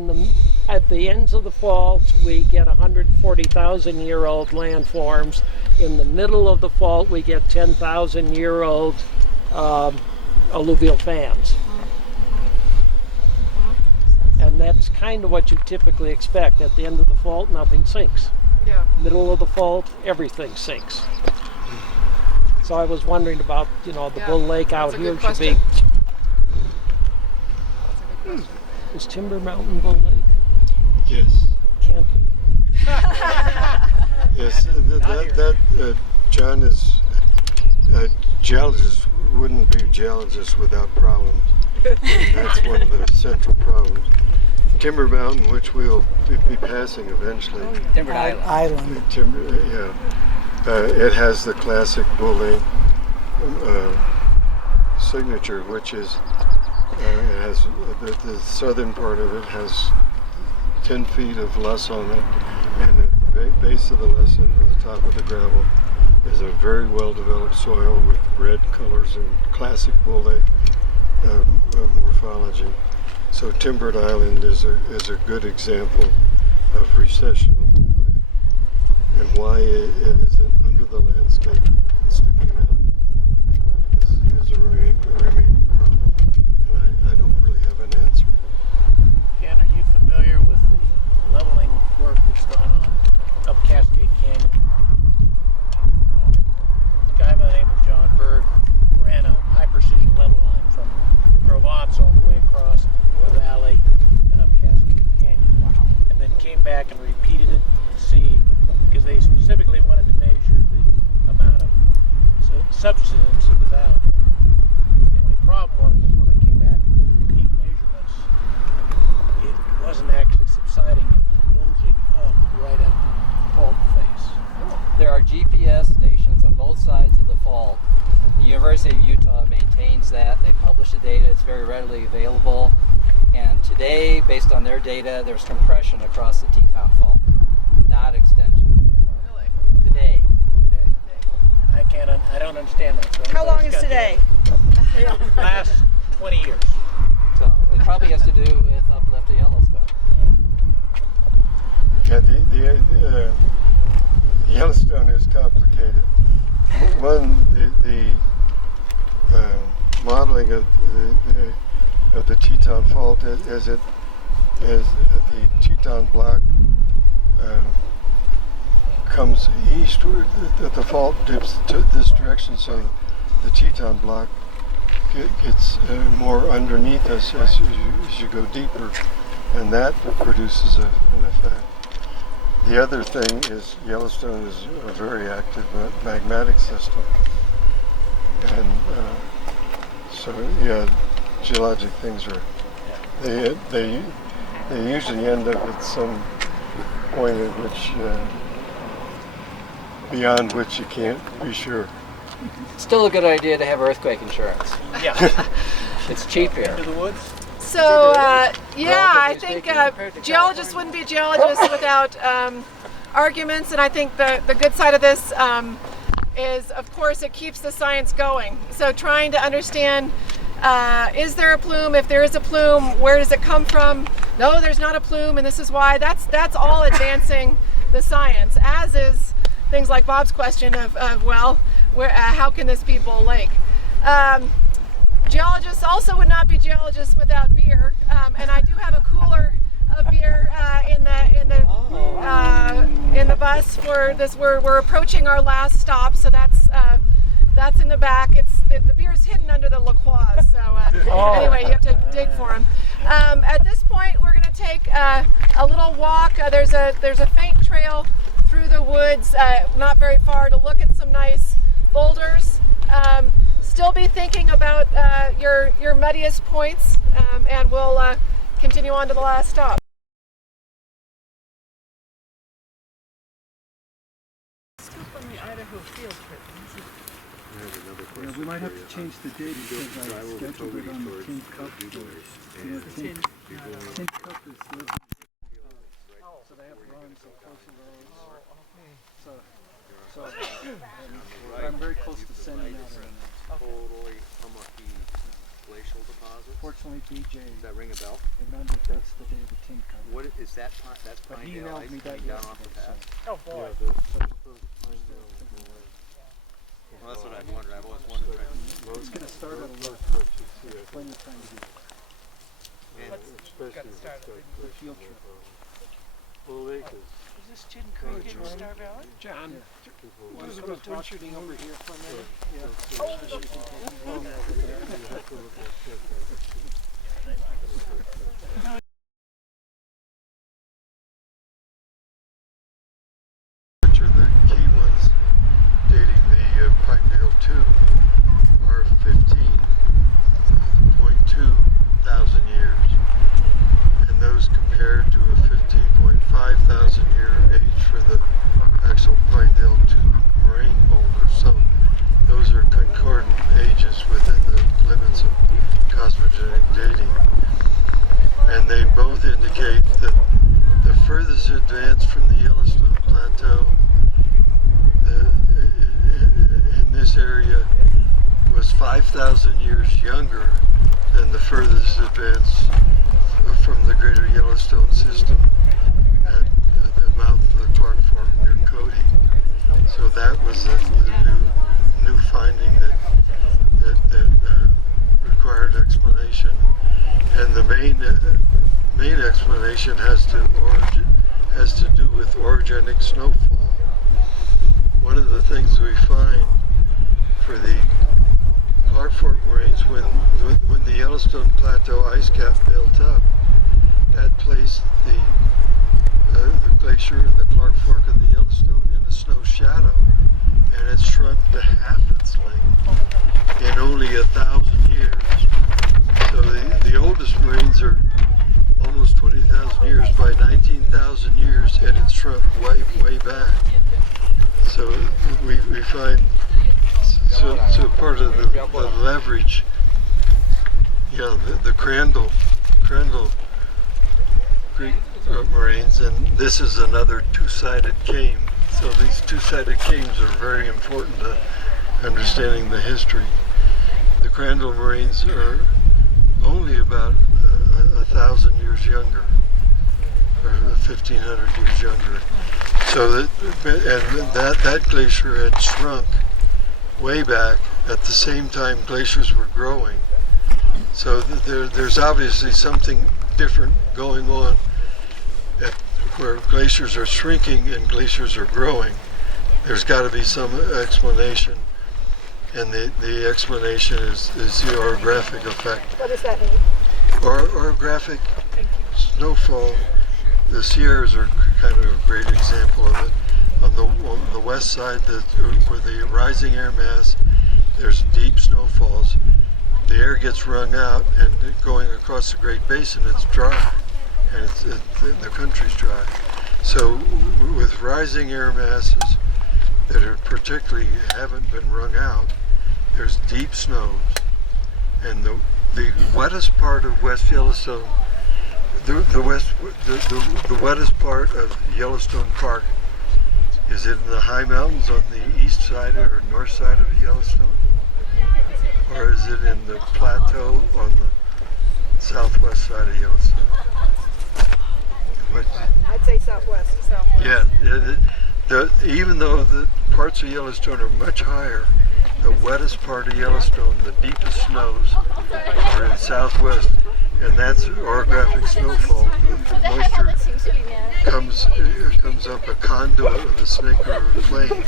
at the ends of the fault we get 140,000-year-old landforms. In the middle of the fault we get 10,000-year-old alluvial fans. And that's kind of what you typically expect. At the end of the fault, nothing sinks. Yeah. Middle of the fault, everything sinks. So I was wondering about, the Bull Lake out here should be. Is Timber Mountain Bull Lake? Yes. Can't be. Yes, John is a geologist. Wouldn't be a geologist without problems. And that's one of the central problems. Timber Mountain, which we'll be passing eventually. Timber Island. It has the classic Bull Lake signature, which is it has the southern part of it has 10 feet of loess on it, and at the base of the loess and at the top of the gravel is a very well-developed soil with red colors and classic Bull Lake morphology. So Timbered Island is a good example of recessional Bull Lake, and why it isn't under the landscape and sticking out is a remaining problem. And I don't really have an answer. Ken, are you familiar with the leveling work back and repeated it to see, because they specifically wanted to measure the amount of subsidence in the valley. The only problem was when they came back and did the repeat measurements, it wasn't actually subsiding, it was bulging up right at the fault face. There are GPS stations on both sides of the fault. The University of Utah maintains that. They publish the data. It's very readily available. And today, based on their data, there's compression across the Teton Fault, not extension. Really? Today. And I don't understand that. So How long everybody's is got today? the last 20 years. So it probably has to do with uplift of Yellowstone. Yeah, the Yellowstone is complicated. One, the modeling of the Teton Fault as the Teton block comes eastward, the fault dips to this direction, so the Teton block gets more underneath us as you go deeper, and that produces an effect. The other thing is Yellowstone is a very active magmatic system, and so yeah, geologic things are they usually end up at some point at which beyond which you can't be sure. Still a good idea to have earthquake insurance. Yeah. It's cheap here. Into the woods? So, yeah, I think geologists wouldn't be geologists without arguments, and I think the good side of this is, of course, it keeps the science going. So trying to understand, is there a plume? If there is a plume, where does it come from? No, there's not a plume, and this is why. That's all advancing the science, as is things like Bob's question of well, how can this be Bull Lake? Geologists also would not be geologists without beer, and I do have a cooler of beer in the bus for this. We're approaching our last stop, so that's in the back. The beer's hidden under the LaCroix, so anyway, you have to dig for them. At this point, we're going to take a little walk. There's a faint trail through the woods, not very far, to look at some nice boulders. Still be thinking about your muddiest points, and we'll continue on to the last stop. Scoop on the Idaho field trip. Yeah, we might have to change the date because I scheduled it on the Tin Cup. Tin Cup is living. So they have runs so close to those. So I'm very close to sending out Totally unlucky glacial deposits. Fortunately, BJ. Does that ring a bell? Remember, that's the day of the Tin Cup. What is that? That's But he Pinedale emailed ice me that coming down off the yesterday. path. Oh boy. Well, that's what I've wondered. I've always wondered. It's going to start at 11. Plenty of time to do it. Got to start The field trip. Bull Lake is this Tin Creek in Star Valley? John, What is about shooting over here for a minute? The key ones dating the Pinedale 2 are 15.2 thousand years, and those compared to a 15.5 thousand year age for the actual Pinedale 2 moraine boulder. So those are concordant ages within the limits of cosmogenic dating, and they both indicate that the furthest advance from the Yellowstone Plateau in this area was 5,000 years younger than the furthest advance from the greater Yellowstone system at the mouth of the Clark Fork near Cody. So that was the new finding that required explanation, and the main explanation has to do with orogenic snowfall. One of the things we find for the Clark Fork moraines, when the Yellowstone Plateau ice cap built up, that placed the glacier in the Clark Fork of the Yellowstone in a snow shadow, and it's shrunk to half its length in only 1,000 years. So the oldest moraines are almost 20,000 years. By 19,000 years, and it's shrunk way back. So we find so part of the leverage. Yeah, the Crandall Creek moraines, and this is another two-sided came. So these two-sided cames are very important to understanding the history. The Crandall moraines are only about 1,000 years younger, or 1,500 years younger. So that glacier had shrunk way back. At the same time, glaciers were growing. So there's obviously something different going on where glaciers are shrinking and glaciers are growing. There's got to be some explanation, and the explanation is the orographic effect. What does that mean? Orographic snowfall. The Sierras are kind of a great example of it. On the west side, where the rising air mass, there's deep snowfalls. The air gets wrung out, and going across the Great Basin, it's dry, and the country's dry. So with rising air masses that are particularly haven't been wrung out, there's deep snows, and the wettest part of West Yellowstone, the wettest part of Yellowstone Park, is it in the high mountains on the east side or north side of Yellowstone? Or is it in the plateau on the southwest side of Yellowstone? I'd say southwest. Yeah, even though the parts of Yellowstone are much higher, the wettest part of Yellowstone, the deepest snows, are in southwest, and that's orographic snowfall. The moisture comes up a conduit of the Snake River Plain,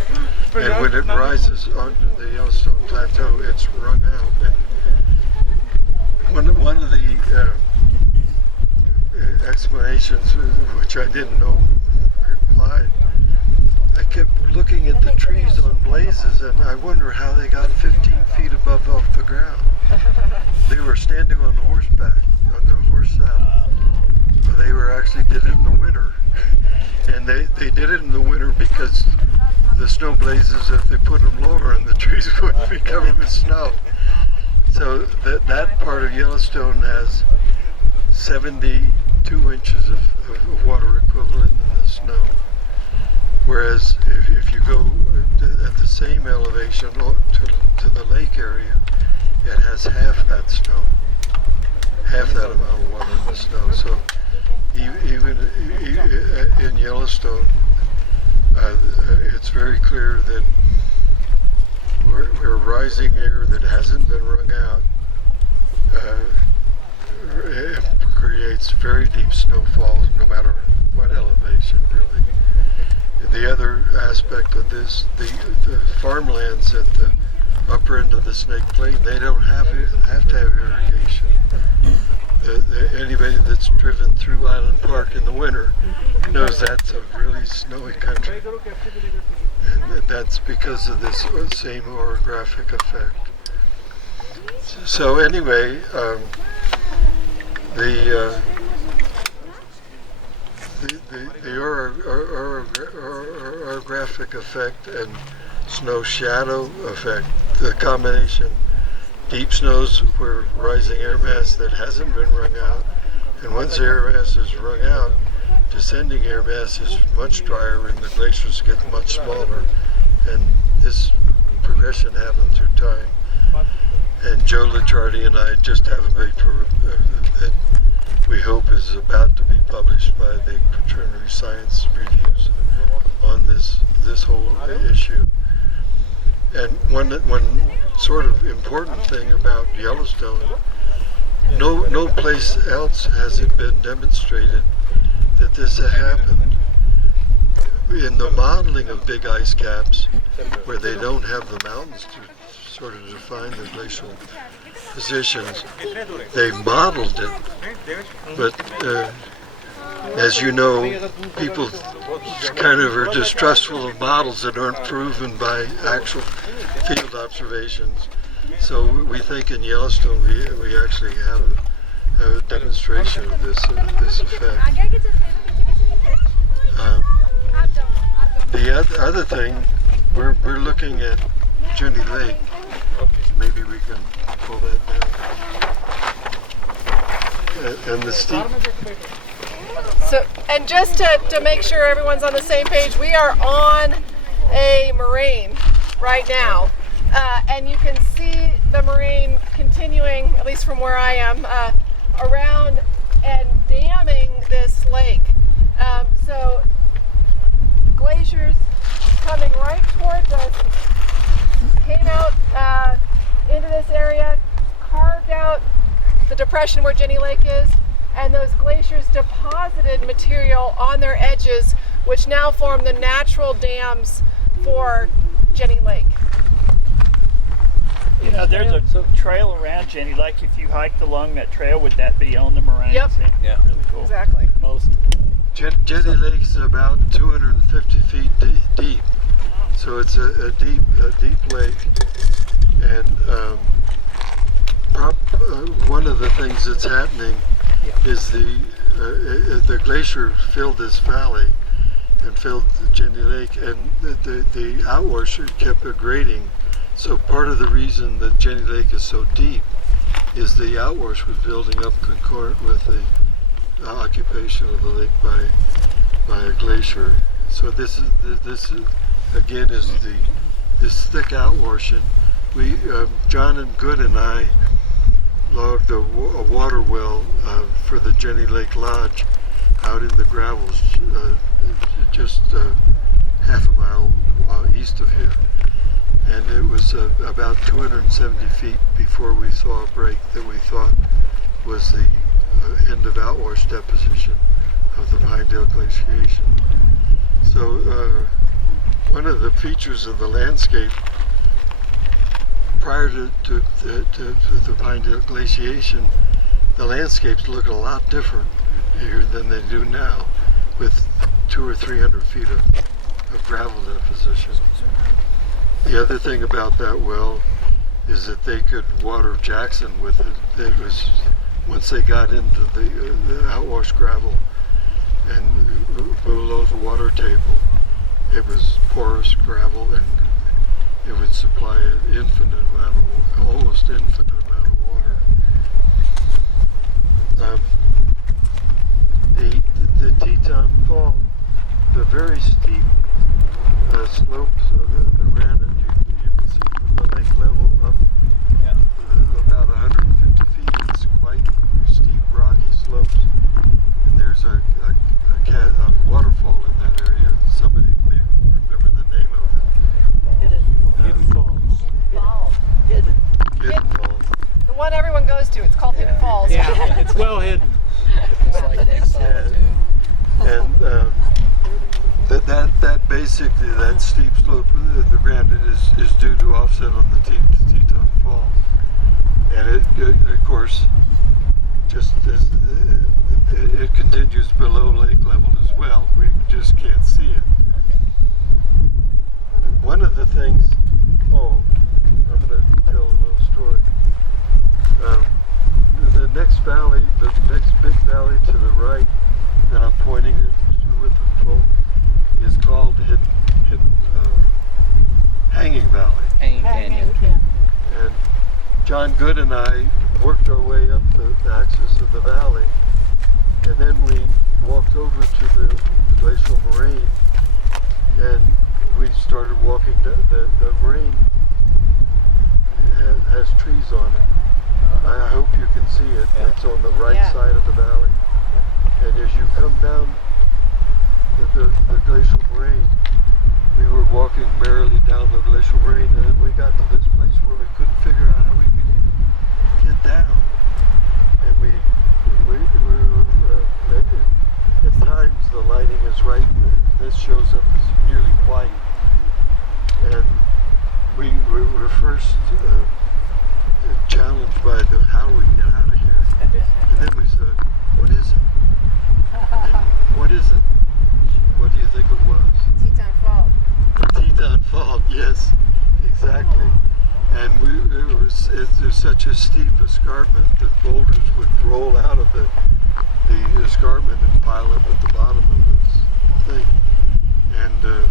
and when it rises onto the Yellowstone Plateau, it's wrung out. And one of the explanations, which I didn't know replied, I kept looking at the trees on blazes, and I wonder how they got 15 feet above off the ground. They were standing on horseback, on the horse saddle. They were actually did it in the winter. And they did it in the winter because the snow blazes, if they put them lower, and the trees wouldn't be covered with snow. So that part of Yellowstone has 72 inches of water equivalent in the snow. Whereas if you go at the same elevation to the lake area, it has half that snow, half that amount of water in the snow. So even in Yellowstone, it's very clear that where rising air that hasn't been wrung out it creates very deep snowfalls no matter what elevation, really. The other aspect of this, the farmlands at the upper end of the Snake Plain, they don't have to have irrigation. Anybody that's driven through Island Park in the winter knows that's a really snowy country. And that's because of this same orographic effect. So anyway, the orographic effect and snow shadow effect, the combination, deep snows where rising air mass that hasn't been wrung out, and once air mass is wrung out, descending air mass is much drier and the glaciers get much smaller, and this progression happened through time. And Joe Licciardi and I just have a paper that we hope is about to be published by the Quaternary Science Reviews on this whole issue. And one sort of important thing about Yellowstone, no place else has it been demonstrated that this happened. In the modeling of big ice caps, where they don't have the mountains to sort of define the glacial positions, they modeled it, but as you know, people kind of are distrustful of models that aren't proven by actual field observations. So we think in Yellowstone we actually have a demonstration of this effect. The other thing, we're looking at Jenny Lake. Maybe we can pull that down. And the steep. So, and just to make sure everyone's on the same page, we are on a moraine right now. And you can see the moraine continuing, at least from where I am, around and damming this lake. So glaciers coming right towards us came out into this area, carved out the depression where Jenny Lake is, and those glaciers deposited material on their edges, which now form the natural dams for Jenny Lake. You know, there's a trail around Jenny Lake. If you hiked along that trail, would that be on the moraines? Yep. Yeah. Really cool. Exactly. Most. Jenny Lake's about 250 feet deep, so it's a deep lake, and one of the things that's happening is the glacier filled this valley and filled Jenny Lake, and the outwash kept grading. So part of the reason that Jenny Lake is so deep is the outwash was building up concurrent with the occupation of the lake by a glacier. So this again is this thick outwash, and we John and Good and I logged a water well for the Jenny Lake Lodge out in the gravels just half a mile east of here. And it was about 270 feet before we saw a break that we thought was the end of outwash deposition of the Pinedale glaciation. So one of the features of the landscape prior to the Pinedale glaciation, the landscapes look a lot different here than they do now, with 200 or 300 feet of gravel deposition. The other thing about that well is that they could water Jackson with it. It was, once they got into the outwash gravel and below the water table, it was porous gravel, and it would supply an infinite amount of, almost infinite amount of water. The Teton Fault, the very steep slopes of the granite, you can see from the lake level up about 150 feet. It's quite steep, rocky slopes. And there's a waterfall in that area. Somebody may remember the name of it. Hidden Falls. Hidden Falls. The one everyone goes to. It's called Hidden Falls. Yeah, it's well hidden. It's like Lake Solitude. And that basically, that steep slope of the granite is due to offset on the Teton Fall. And it of course, just as it continues below lake level as well. We just can't see it. One of the things, I'm going to tell a little story. The next valley, the next big valley to the right that I'm pointing to with the phone is called Hanging Valley. Hanging Canyon. And John Good and I worked our way up the axis of the valley, and then we walked over to the glacial moraine, and we started walking down. The moraine has trees on it. I hope you can see it. It's on the right side of the valley. And as you come down the glacial moraine, we were walking merrily down the glacial moraine, and then we got to this place where we couldn't figure out how we could get down. And we at times the lighting is right, and this shows up as nearly white. And we were first challenged by how do we get out of here? And then we said, What is it? What is it? What do you think it was? Teton Fault. The Teton Fault, yes, exactly. And it was such a steep escarpment that boulders would roll out of the escarpment and pile up at the bottom of this thing. And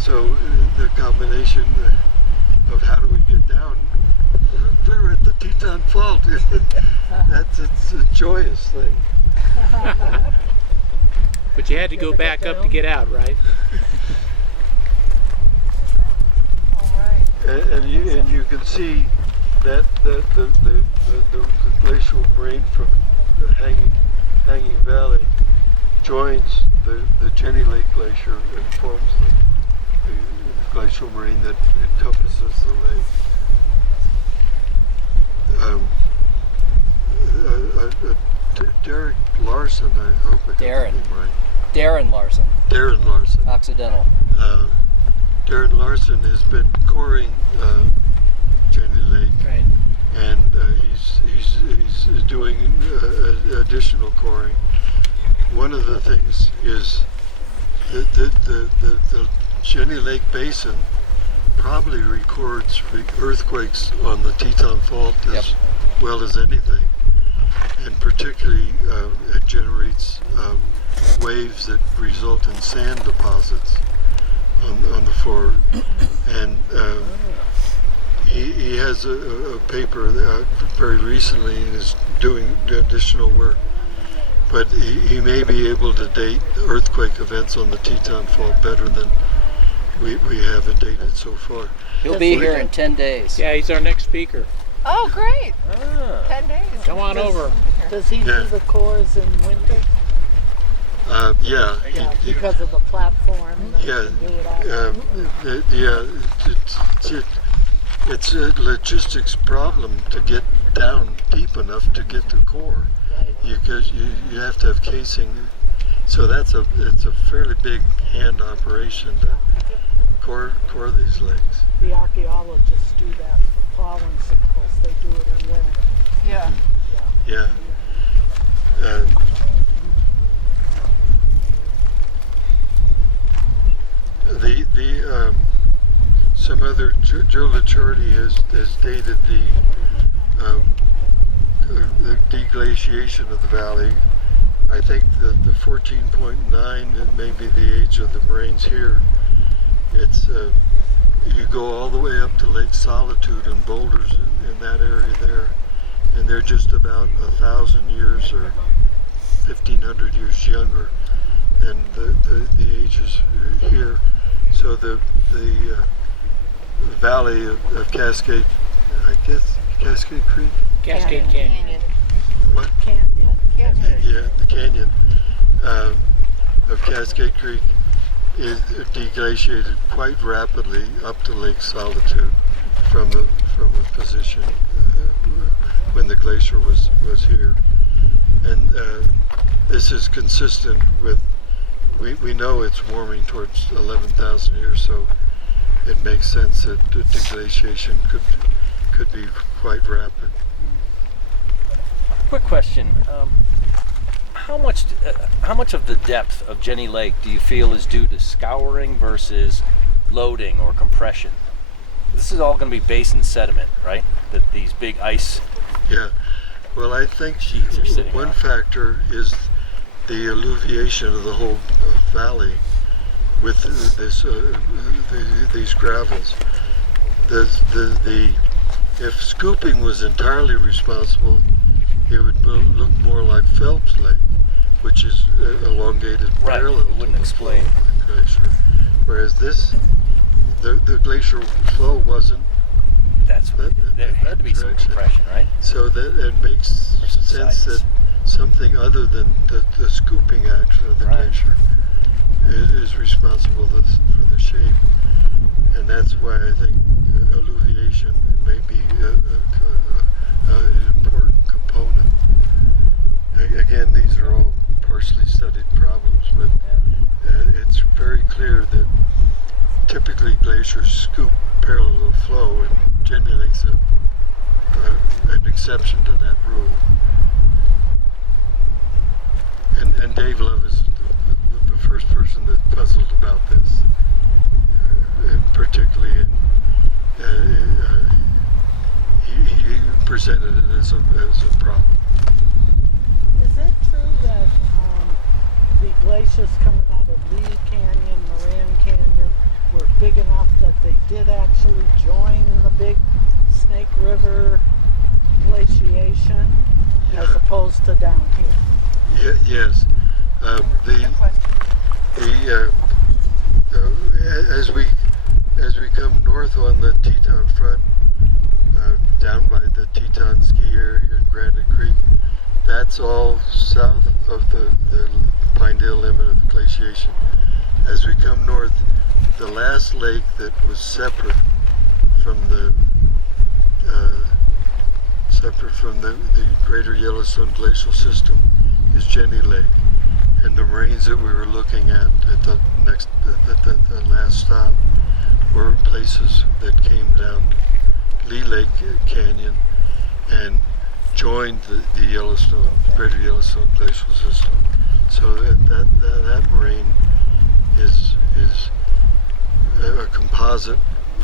so the combination of how do we get down, we're at the Teton Fault. It's a joyous thing. But you had to go back up to get out, right? And you can see that the glacial moraine from the Hanging Valley joins the Jenny Lake Glacier and forms the glacial moraine that encompasses the lake. Derek Larson, I hope I got his name right. Darren Larson. Darren Larson. Occidental. Darren Larson has been coring Jenny Lake, right. And he's doing additional coring. One of the things is the Jenny Lake Basin probably records earthquakes on the Teton Fault as well as anything, and particularly it generates waves that result in sand deposits on the floor. And he has a paper very recently and is doing additional work, but he may be able to date earthquake events on the Teton Fault better than we have it dated so far. He'll be here in 10 days. Yeah, he's our next speaker. Oh, great. 10 days. Come on over. Does he do the cores in winter? Yeah. Because of the platform. Yeah. It's a logistics problem to get down deep enough to get to core. You have to have casing, so it's a fairly big hand operation to core these lakes. The archaeologists do that for pollen samples. They do it in winter. Yeah. Yeah. And some other geology has dated the deglaciation of the valley. I think the 14.9 may be the age of the moraines here. It's you go all the way up to Lake Solitude and boulders in that area there, and they're just about 1,000 years or 1,500 years younger than the ages here. So the valley of Cascade, I guess Cascade Creek? Cascade Canyon. What? Canyon. Yeah, the canyon of Cascade Creek is deglaciated quite rapidly up to Lake Solitude from a position when the glacier was here. And this is consistent with, we know it's warming towards 11,000 years, so it makes sense that the deglaciation could be quite rapid. Quick question: how much of the depth of Jenny Lake do you feel is due to scouring versus loading or compression? This is all going to be basin sediment, right? That these big ice. Yeah. Well, I think sheets are sitting one on. factor is the alluviation of the whole valley with these gravels. If scooping was entirely responsible, it would look more like Phelps Lake, which is elongated parallel it wouldn't explain. to the glacier. Whereas the glacial flow wasn't. There had to be some compression, right? So that it makes sense that something other than the scooping action of the glacier is responsible for the shape, and that's why I think alluviation may be an important component. Again, these are all partially studied problems, but it's very clear that typically glaciers scoop parallel to flow, and Jenny Lake's an exception to that rule. And Dave Love is the first person that puzzled about this, particularly he presented it as a problem. Is it true that the glaciers coming out of Lee Canyon, Moran Canyon, were big enough that they did actually join the big Snake River glaciation as opposed to down here? Yes. As we come north on the Teton front, down by the Teton ski area at Granite Creek, that's all south of the Pinedale limit of glaciation. As we come north, the last lake that was separate from the greater Yellowstone glacial system is Jenny Lake, and the moraines that we were looking at the last stop were places that came down Lee Lake Canyon and joined the Yellowstone, greater Yellowstone glacial system. So that moraine is a composite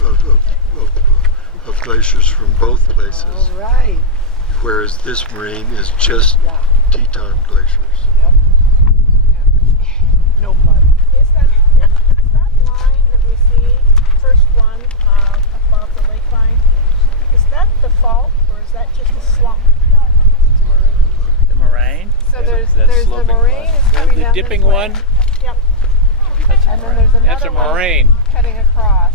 of glaciers from both places. All right. Whereas this moraine is just Teton glaciers. Yep. No mud. Is that line that we see, first one above the lake line, is that the fault or is that just a slump? The moraine? So there's the moraine is coming The down dipping this way. one, Yep. And then there's that's another a one moraine. cutting across.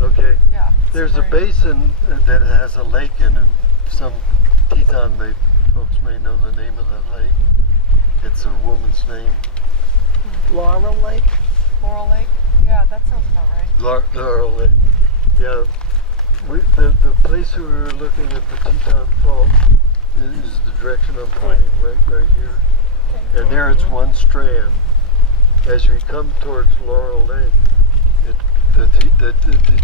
Okay. Yeah. There's a basin that has a lake in it. Some Teton folks may know the name of the lake. It's a woman's name. Laurel Lake? Laurel Lake? Yeah, that sounds about right. Laurel Lake. Yeah. The place we were looking at the Teton Fault is the direction I'm pointing right here. And there it's one strand. As you come towards Laurel Lake, the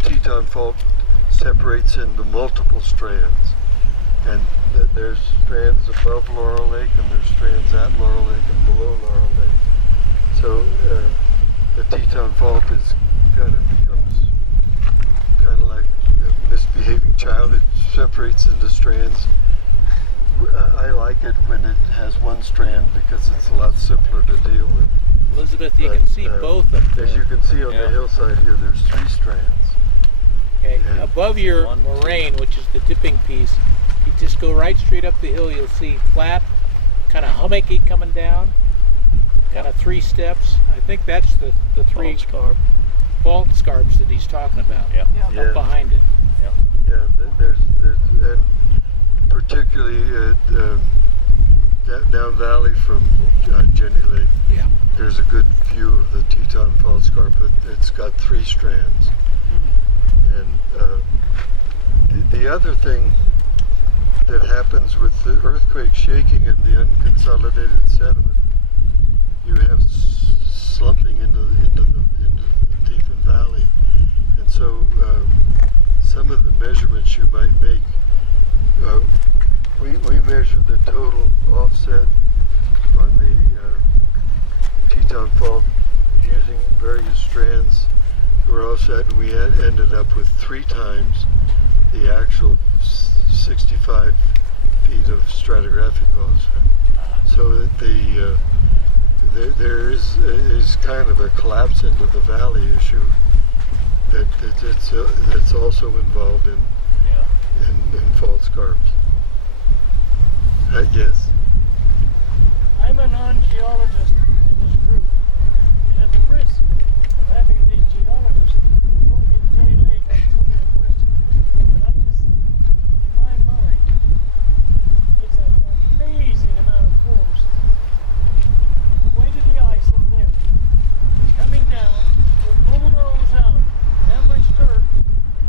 Teton Fault separates into multiple strands. And there's strands above Laurel Lake, and there's strands at Laurel Lake and below Laurel Lake. So the Teton Fault becomes kind of like a misbehaving child. It separates into strands. I like it when it has one strand because it's a lot simpler to deal with. Elizabeth, you can see both up there. As you can see on the hillside here, there's 3 strands. Okay, above your moraine, which is the dipping piece, you just go right straight up the hill, you'll see flat, kind of hummocky coming down, kind of 3 steps. I think that's the 3 fault scarps that he's talking about. Up behind it. Yeah, there's and particularly down valley from Jenny Lake. Yeah. There's a good view of the Teton Fault Scarp. It's got 3 strands. And the other thing that happens with the earthquake shaking and the unconsolidated sediment, you have slumping into the Teton Valley. And so some of the measurements you might make, we measured the total offset on the Teton Fault using various strands that were offset, and we ended up with 3 times the actual 65 feet of stratigraphic offset. So that there is kind of a collapse into the valley issue that's also involved in fault scarps. Yes. I'm a non-geologist in this group, and at the risk of having these geologists go me to Jenny Lake and tell me a question, but I just, in my mind, it's an amazing amount of force. And the weight of the ice up there, coming down, will bulldoze out that much dirt, and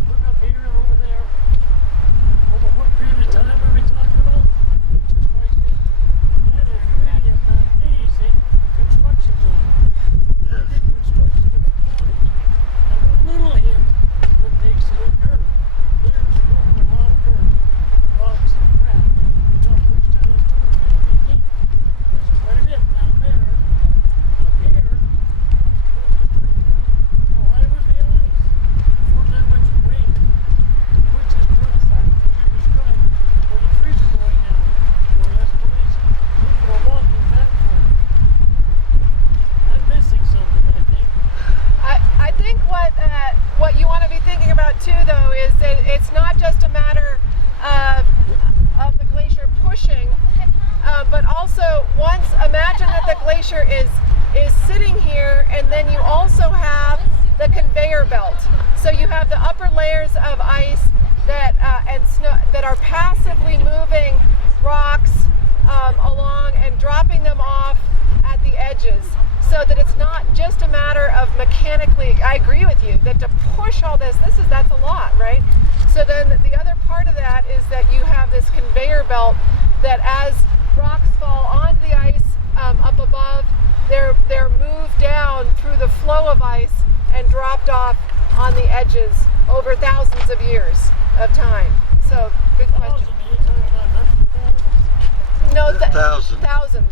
put up here and over there. Over what period of time are we talking about? It just strikes me. That is really an amazing construction zone. I did about too, though, is that it's not just a matter of the glacier pushing, but also once, imagine that the glacier is sitting here, and then you also have the conveyor belt. So you have the upper layers of ice that and snow that are passively moving rocks along and dropping them off at the edges, so that it's not just a matter of mechanically. I agree with you that to push all that's a lot, right? So then the other part of that is that you have this conveyor belt that as rocks fall onto the ice up above, they're moved down through the flow of ice and dropped off on the edges over thousands of years of time. So, good question. No, thousands.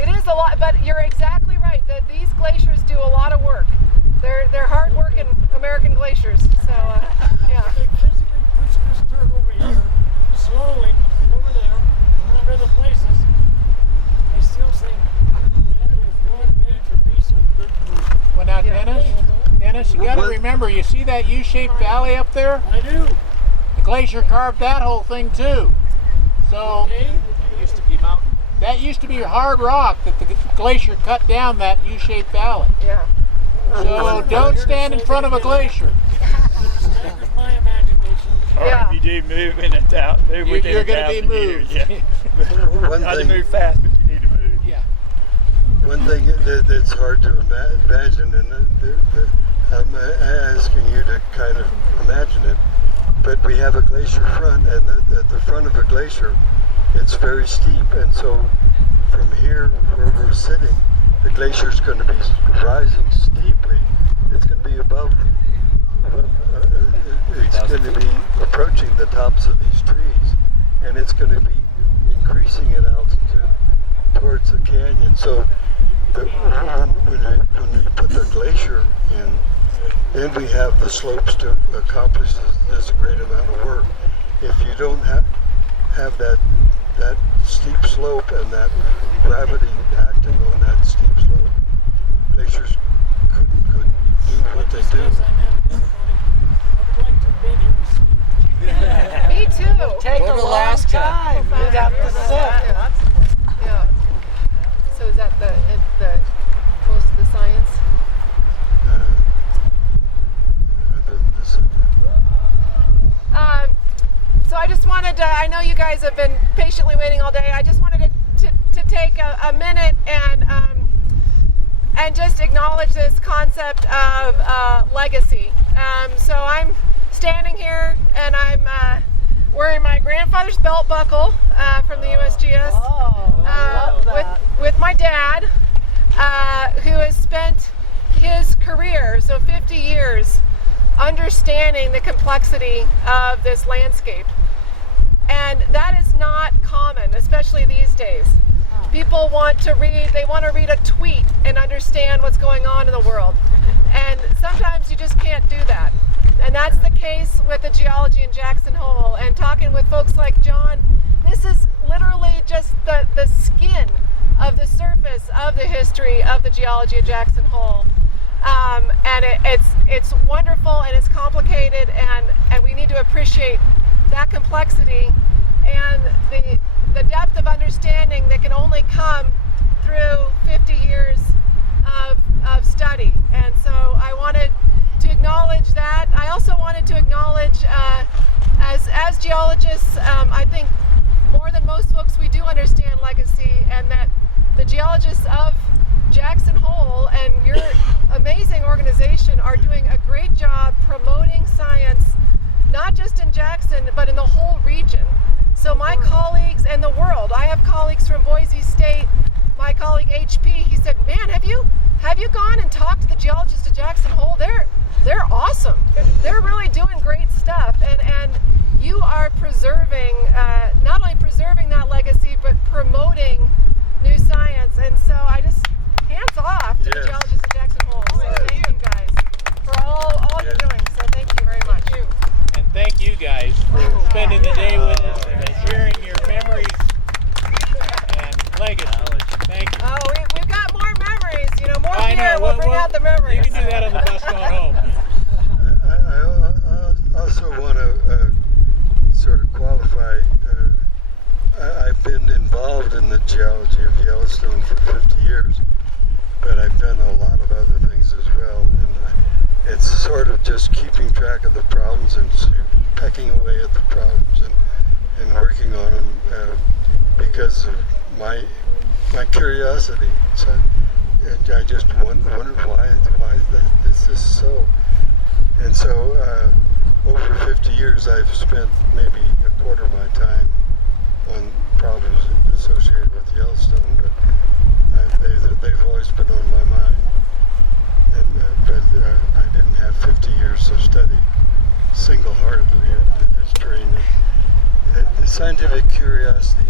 It is a lot, but you're exactly right. These glaciers do a lot of work. They're hard-working American glaciers. So, yeah. They physically push this dirt over here slowly and over there, and over other places. They still say that is one major piece of dirt movement. Well, now, Dennis, you got to remember, you see that U-shaped valley up there? I do. The glacier carved that whole thing too. So it used to be mountain. That used to be hard rock that the glacier cut down that U-shaped valley. Yeah. So don't stand in front of a glacier. That was my imagination. Or if you do move in a doubt, move within You're 1,000 going to be years. moved. Yeah. One Not to thing- move fast, but you need to move. Yeah. One thing that's hard to imagine, and I'm asking you to kind of imagine it, but we have a glacier front, and at the front of a glacier, it's very steep, and so from here where we're sitting, the glacier is going to be rising steeply. It's going to be above it's going to be approaching the tops of these trees, and it's going to be increasing in altitude towards the canyon. So when we put the glacier in, then we have the slopes to accomplish this great amount of work. If you don't have that steep slope and that gravity acting on that steep slope, glaciers couldn't do what they do. Me too. Take Go to Alaska. You'd have to sit. Yeah. So is that the most of the science? So I just wanted to, I know you guys have been patiently waiting all day. I just wanted to take a minute and just acknowledge this concept of legacy. So I'm standing here and I'm wearing my grandfather's belt buckle from the USGS with my dad, who has spent his career, so 50 years, understanding the complexity of this landscape. And that is not common, especially these days. People want to read a tweet and understand what's going on in the world. And sometimes you just can't do that. And that's the case with the geology in Jackson Hole. And talking with folks like John, this is literally just the skin of the surface of the history of the geology of Jackson Hole. And it's wonderful and it's complicated, and we need to appreciate that complexity and the depth of understanding that can only come through 50 years of study. And so I wanted to acknowledge that. I also wanted to acknowledge, as geologists, I think more than most folks, we do understand legacy, and that the geologists of Jackson Hole and your amazing organization are doing a great job promoting science, not just in Jackson, but in the whole region. So my colleagues and the world, I have colleagues from Boise State, my colleague HP, he said, man, have you gone and talked to the geologists of Jackson Hole? They're awesome. They're really doing great stuff. And you are preserving, not only preserving that legacy, but promoting new science. And so I just, hands off to the geologists of Jackson Hole. So thank you guys for all you're doing. So thank you very much. And thank you guys for spending the day with us and sharing your memories and legacy. Thank you. Oh, we've got more memories. More beer. We'll bring out the memories. You can do that on the bus going home. I also want to sort of qualify. I've been involved in the geology of Yellowstone for 50 years, but I've done a lot of other things as well. And it's sort of just keeping track of the problems and pecking away at the problems and working on them because of my curiosity. So I just wondered why this is so. And so over 50 years, I've spent maybe a quarter of my time on problems associated with Yellowstone, but they've always been on my mind. But I didn't have 50 years of study single-heartedly at this terrain. The scientific curiosity